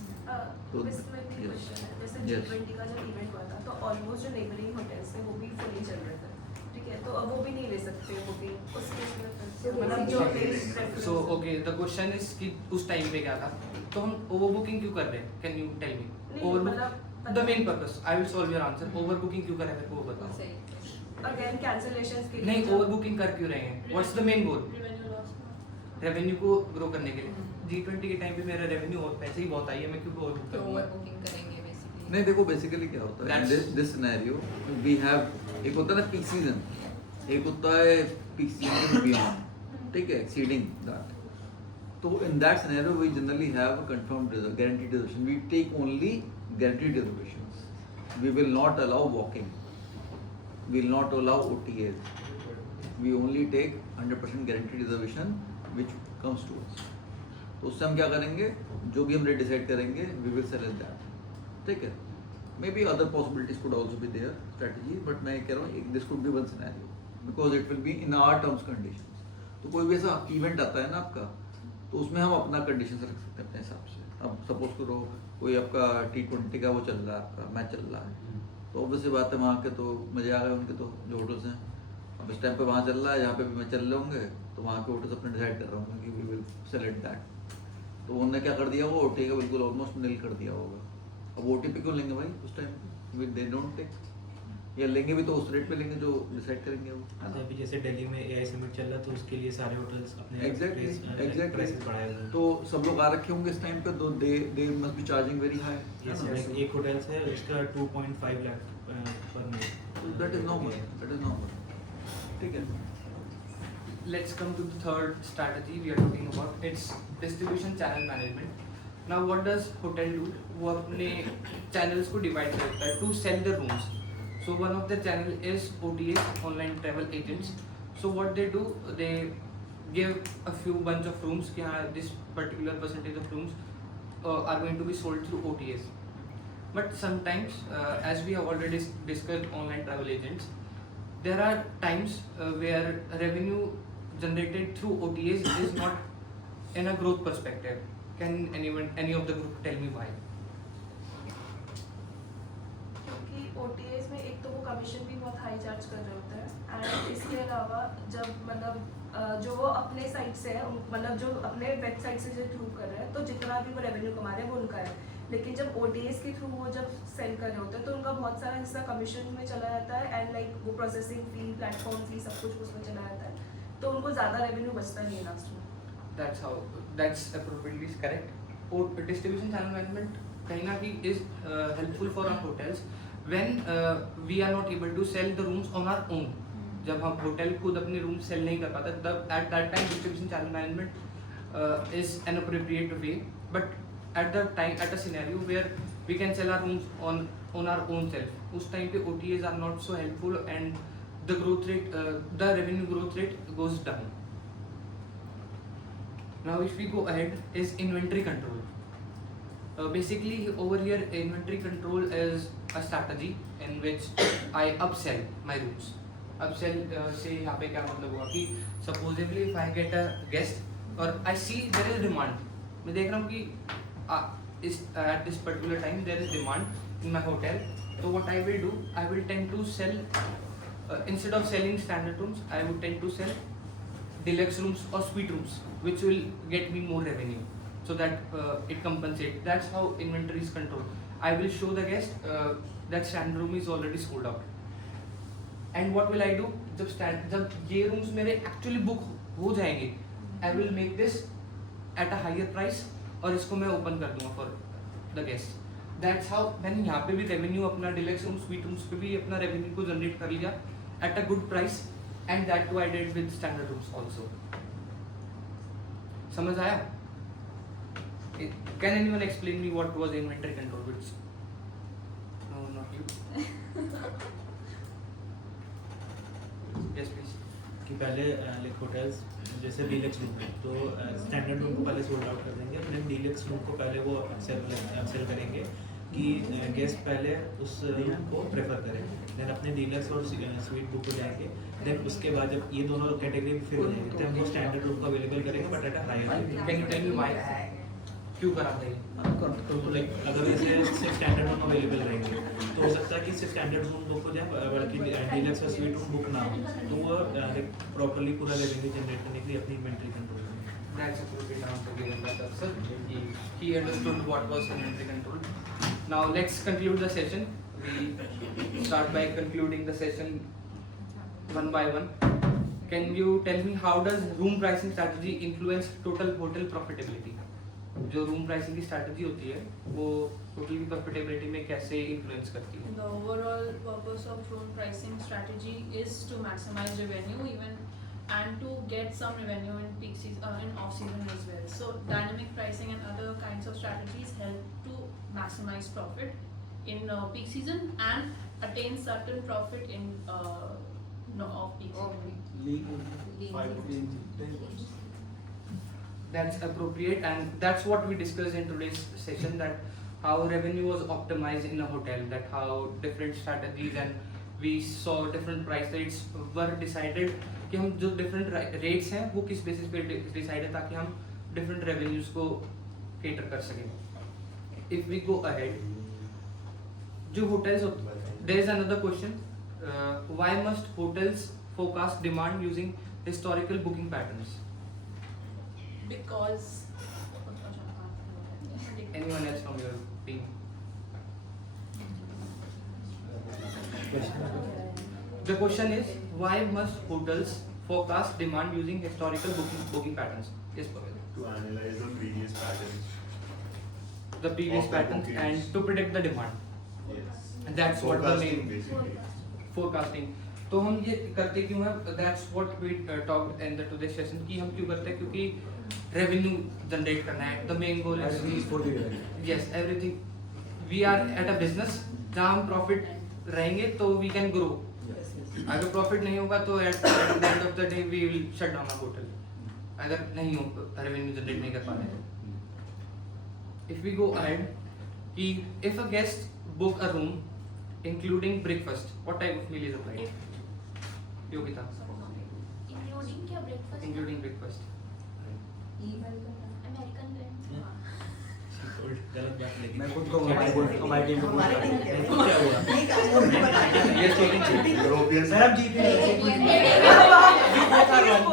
तो इसमें भी yes. क्वेश्चन है, जैसे Yes. G20 का जब event हुआ था तो ऑलमोस्ट जो नेबरिंग होटल्स थे वो भी फुली चल रहे थे, ठीक है, तो अब वो भी नहीं ले सकते बुकिंग उस केस में फिर से मतलब जो preference- So okay, the question is कि उस टाइम पे क्या था, तो हम overbooking क्यों कर रहे हैं? Can you tell me? नहीं, मतलब- The main purpose. I will solve your answer. Overbooking क्यों कर रहे हैं मेरे को वो बताओ. सही अगेन कैंसिलेशंस के लिए नहीं, जब- overbooking कर क्यों रहे हैं? What's the main goal? Revenue loss. Revenue को ग्रो करने के लिए. G20 के टाइम पे मेरा रेवेन्यू और पैसे ही बहुत आई है, मैं क्यों overbook तो करूँगा? ओवर बुकिंग करेंगे बेसिकली। नहीं देखो बेसिकली क्या होता है That's- this scenario we have एक होता है ना पीक सीजन, एक होता है पीक सीजन बियॉन्ड, ठीक है, एक्सीडिंग दैट. तो in that scenario we generally have a confirmed guaranteed reservation. We take only guaranteed reservations. We will not allow walking, we will not allow OTAs. We only take 100% guaranteed reservation which comes to us. तो उससे हम क्या करेंगे, जो भी हम rate decide करेंगे we will sell it that, ठीक है. May be other possibilities could also be there strategy, but मैं कह रहा हूँ this could be one scenario because it will be in our terms conditions. तो कोई भी ऐसा इवेंट आता है ना आपका, तो उसमें हम अपना कंडीशन रख सकते हैं अपने हिसाब से. अब सपोज करो कोई आपका T20 का वो चल रहा है, आपका मैच चल रहा है, तो ऑब्वियसली बात है वहाँ के तो मजे आ गए उनके, तो जो होटल्स हैं अब इस टाइम पे वहाँ चल रहा है, यहाँ पे भी मैच चल रहे होंगे, तो वहाँ के होटल्स अपने डिसाइड कर रहे होंगे कि वी विल सेलेक्ट दैट. तो उन्होंने क्या कर दिया, वो OTA का बिल्कुल ऑलमोस्ट नील कर दिया होगा. अब OTP क्यों लेंगे भाई उस टाइम, दे डोंट टेक, या लेंगे भी तो उस रेट पे लेंगे जो डिसाइड करेंगे वो. अच्छा, अभी जैसे दिल्ली में AI समिट चल रहा है तो उसके लिए सारे होटल्स अपने एग्जैक्टली प्राइसेस बढ़ाए हुए हैं. तो सब लोग आ रखे होंगे इस टाइम पे, तो they must be charging very high. Yes, like एक होटल से उसका 2.5 lakh per month. That is normal, that is normal, ठीक है. Let's come to the third strategy we are talking about. It's distribution channel management. Now what does hotel do? वो अपने channels को divide करता है to sell the rooms. So one of the channel is OTAs, online travel agents. So what they do, they give a few bunch of rooms कि हाँ this particular percentage of rooms are going to be sold through OTAs. But sometimes, as we have already discussed online travel agents, there are times where revenue generated through OTAs is not in a growth perspective. Can any of the group tell me why? क्योंकि OTAs में एक तो वो commission भी बहुत high charge कर रहे होते हैं, एंड इसके अलावा जब मतलब जो वो अपने साइट से है मतलब जो अपने वेबसाइट से जो थ्रू कर रहे हैं, तो जितना भी वो रेवेन्यू कमा रहे हैं वो उनका है. लेकिन जब OTAs के थ्रू वो जब सेल कर रहे होते हैं तो उनका बहुत सारा हिस्सा कमीशन में चला जाता है एंड लाइक वो प्रोसेसिंग फी, प्लेटफॉर्म फी, सब कुछ उसमें चला जाता है, तो उनको ज़्यादा रेवेन्यू बचता नहीं है लास्ट में. That's appropriately correct. Distribution channel management कहीं ना कहीं is helpful for our hotels when we are not able to sell the rooms on our own. जब हम होटल खुद अपने रूम सेल नहीं कर पाते तब at that time distribution channel management is an appropriate way. But at the time, at a scenario where we can sell our rooms on our own self, उस time पे OTAs are not so helpful and the growth rate, the revenue growth rate goes down. Now if we go ahead is inventory control. Basically over here inventory control is a strategy in which I upsell my rooms. Upsell से यहाँ पे क्या मतलब हुआ कि supposedly if I get a guest और I see there is demand, मैं देख रहा हूँ कि at this particular time there is demand in my hotel, so what I will do, I will tend to sell instead of selling standard rooms, I would tend to sell deluxe rooms or suite rooms, which will get me more revenue, so that it compensates. That's how inventory is controlled. I will show the guest that standard room is already sold out. And what will I do? जब ये rooms मेरे actually book हो जाएंगे, I will make this at a higher price और इसको मैं open कर दूँगा for the guest. That's how मैंने यहाँ पे भी revenue अपना deluxe rooms, suite rooms पे भी अपना revenue को generate कर लिया at a good price, and that too I did with standard rooms also. समझ आया? Can anyone explain me what was inventory control? Which? No, not you. Yes, please. कि पहले लाइक होटल्स जैसे deluxe room है तो standard room को पहले sold out कर देंगे, फिर डीलक्स रूम को पहले वो सेल करेंगे कि गेस्ट पहले उस रूम को प्रेफर करें, देन अपने डीलक्स और स्वीट बुक हो जाएंगे, देन उसके बाद जब ये दोनों कैटेगरी फिर हो जाएंगे तो हम वो स्टैंडर्ड रूम को अवेलेबल करेंगे but at a higher rate. Can you tell me why? क्यों करा था ये? तो लाइक अगर ऐसे सिर्फ स्टैंडर्ड रूम अवेलेबल रहेंगे तो हो सकता है कि सिर्फ स्टैंडर्ड रूम बुक हो जाए बल्कि डीलक्स और स्वीट रूम बुक ना हो, तो वो लाइक प्रॉपर्ली पूरा रेवेन्यू जनरेट करने के लिए अपनी इन्वेंटरी कंट्रोल करेंगे. That's appropriate answer given by the sir. He understood what was inventory control. Now let's conclude the session. We start by concluding the session one by one. Can you tell me how does room pricing strategy influence total hotel profitability? जो room pricing की strategy होती है वो total की profitability में कैसे influence करती है? The overall purpose of room pricing strategy is to maximize revenue even and to get some revenue in peak season, in off season as well. So dynamic pricing and other kinds of strategies help to maximize profit in peak season and attain certain profit in off peak season. That's appropriate, and that's what we discussed in today's session, that how revenue was optimized in a hotel, that how different strategies and we saw different price rates were decided कि हम जो different rates हैं वो किस basis पे decide है ताकि हम different revenues को cater कर सकें. If we go ahead, जो hotels, there is another question, why must hotels forecast demand using historical booking patterns? Because Anyone else from your team? The question is, why must hotels forecast demand using historical booking patterns? Yes, Pavel. To analyze the previous patterns. The previous Of the patterns bookings. and to predict the demand. Yes. And that's what the Forecasting main basically. forecasting. तो हम ये करते क्यों हैं? That's what we talked in the today's session कि हम क्यों करते हैं, क्योंकि revenue generate करना है. The main goal is Everything is for the revenue. yes, everything. We are at a business जहाँ हम profit रहेंगे तो we can grow. Yes, yes. अगर profit नहीं होगा तो at the end of the day we will shut down our hotel. अगर नहीं हो revenue generate नहीं कर पा रहे हैं. If we go ahead, कि if a guest book a room including breakfast, what type of meal is applied? Yogita. Including क्या breakfast? Including breakfast. American brand. गलत बात लेकिन मैं खुद को हमारी टीम को हमारी टीम क्या है? क्या हुआ? नहीं, काम वो नहीं बता रहे। Yes, cheating. European. सर हम जीते हैं। You both are wrong.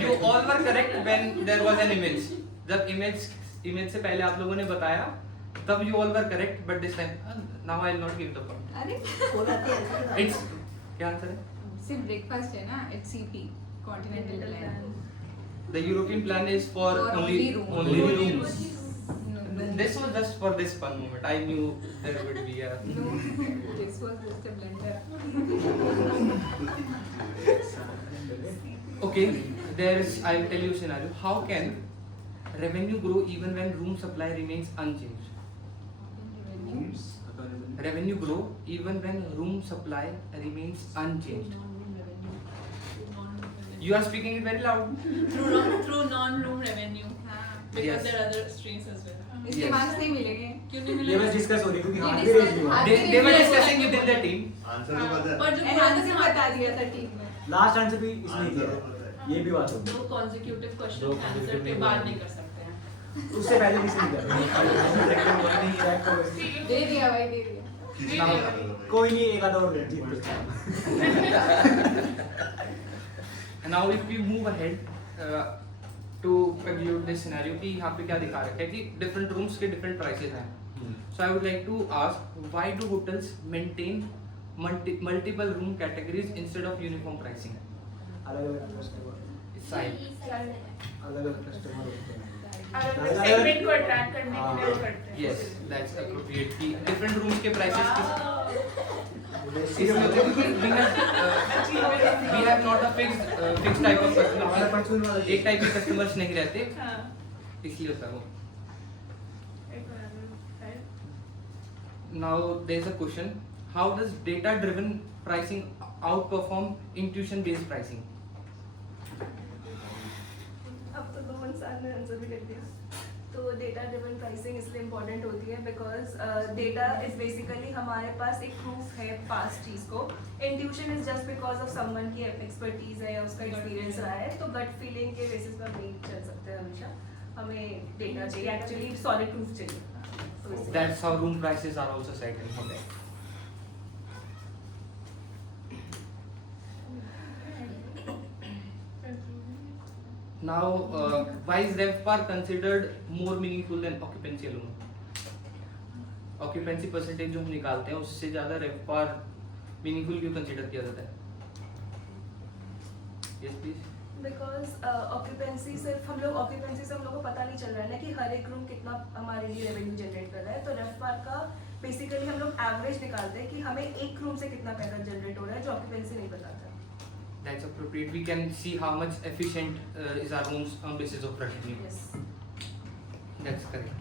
You all were correct when there was an image. जब image इमेज से पहले आप लोगों ने बताया, तब you all were correct, but this time now I will not give the point. अरे It's क्या आंसर है? सिर्फ ब्रेकफास्ट है ना, it's CP continental plan. The European plan is for For only only rooms. This was just for this fun moment. I knew there would be a. No, this was just a blender. Okay, there's. I'll tell you a scenario. How can revenue grow even when room supply remains unchanged? Revenue grow even when room supply remains unchanged. You are speaking it very loud. Through non-room revenue, because Yes. there are other streams as well. इसके Yes. Marks नहीं मिलेंगे. क्यों नहीं ये बस मिलेगा? Discuss हो रही है क्योंकि ये हाथ भी discuss- रेज नहीं हुआ. हाथ- They were discussing within the team. Answer तो पता है पर जो एनहांस ने बता दिया था टीम में. लास्ट आंसर भी इसने आंसर दिया तो है. पता है ये भी बात होगी. दो consecutive दो question consecutive आंसर के नहीं बाद बोलेंगे। नहीं कर सकते हैं. उससे पहले किसी ने किया. दे दिया भाई, दे दिया. Now, कोई नहीं, एक आधा और जीत now if we move ahead to conclude this scenario कि यहाँ पे क्या दिखा रखा है कि different rooms के different prices हैं. So I would like to ask, why do hotels maintain multiple room categories instead of uniform pricing? अलग अलग कस्टमर Side. अलग अलग कस्टमर होते हैं. अलग सेगमेंट को अट्रैक्ट करने के लिए वो करते हैं. Yes, that's appropriate. कि different rooms के prices की basically we have not a fixed type of customer. हमारा परचून वाला एक टाइप के कस्टमर्स नहीं रहते, हाँ. इसलिए होता है वो. एक मिनट है. Now there's a question: how does data-driven pricing outperform intuition-based pricing? अब तो दो इंसान ने आंसर भी कर दिया. तो डेटा ड्रिवन प्राइसिंग इसलिए इम्पोर्टेंट होती है बिकॉज डेटा इज बेसिकली हमारे पास एक प्रूफ है पास्ट चीज़ को. Intuition is just because of someone की एक्सपर्टीज है या उसका एक्सपीरियंस रहा है. तो गट फीलिंग के बेसिस पर नहीं चल सकते हैं हमेशा. हमें डेटा चाहिए, एक्चुअली सॉलिड प्रूफ चाहिए. तो इसलिए- That's how room prices are also set in hotel. Now, why is RevPAR considered more meaningful than occupancy alone? Occupancy percentage जो हम निकालते हैं उससे ज़्यादा RevPAR meaningful क्यों consider किया जाता है? Yes, please. बिकॉज ऑक्यूपेंसी सिर्फ हम लोग ऑक्यूपेंसी से हम लोग को पता नहीं चल रहा है ना कि हर एक रूम कितना हमारे लिए रेवेन्यू जनरेट कर रहा है. तो रेफपार का बेसिकली हम लोग एवरेज निकालते हैं कि हमें एक रूम से कितना पैसा जनरेट हो रहा है जो ऑक्यूपेंसी नहीं बताता. That's appropriate. We can see how much efficient is our rooms on basis of revenue. Yes. That's correct.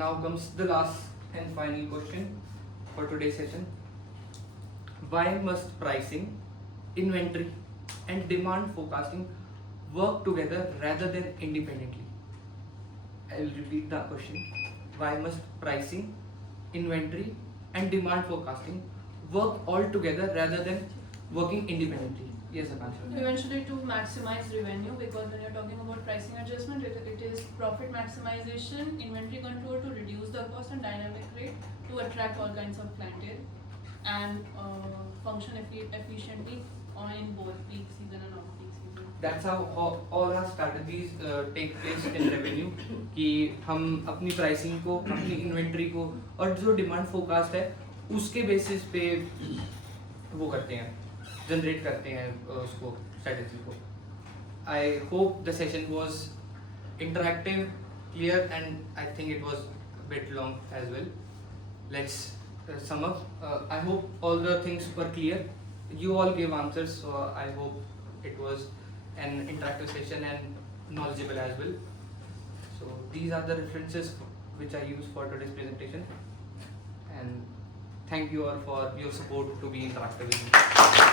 Now comes the last and final question for today's session. Why must pricing, inventory, and demand forecasting work together rather than independently? I will repeat the question. Why must pricing, inventory, and demand forecasting work all together rather than working independently? Yes, Akansha. Eventually to maximize revenue, because when you're talking about pricing adjustment, it is profit maximization, inventory control to reduce the cost, and dynamic rate to attract all kinds of clientele and function efficiently in both peak season and off-peak season. That's how all our strategies take place in revenue. कि हम अपनी pricing को, अपनी inventory को और जो demand forecast है उसके basis पे वो करते हैं, generate करते हैं उसको strategy को. I hope the session was interactive, clear, and I think it was a bit long as well. Let's sum up. I hope all the things were clear. You all gave answers, so I hope it was an interactive session and knowledgeable as well. So these are the references which I used for today's presentation, and thank you all for your support to be interactive with me.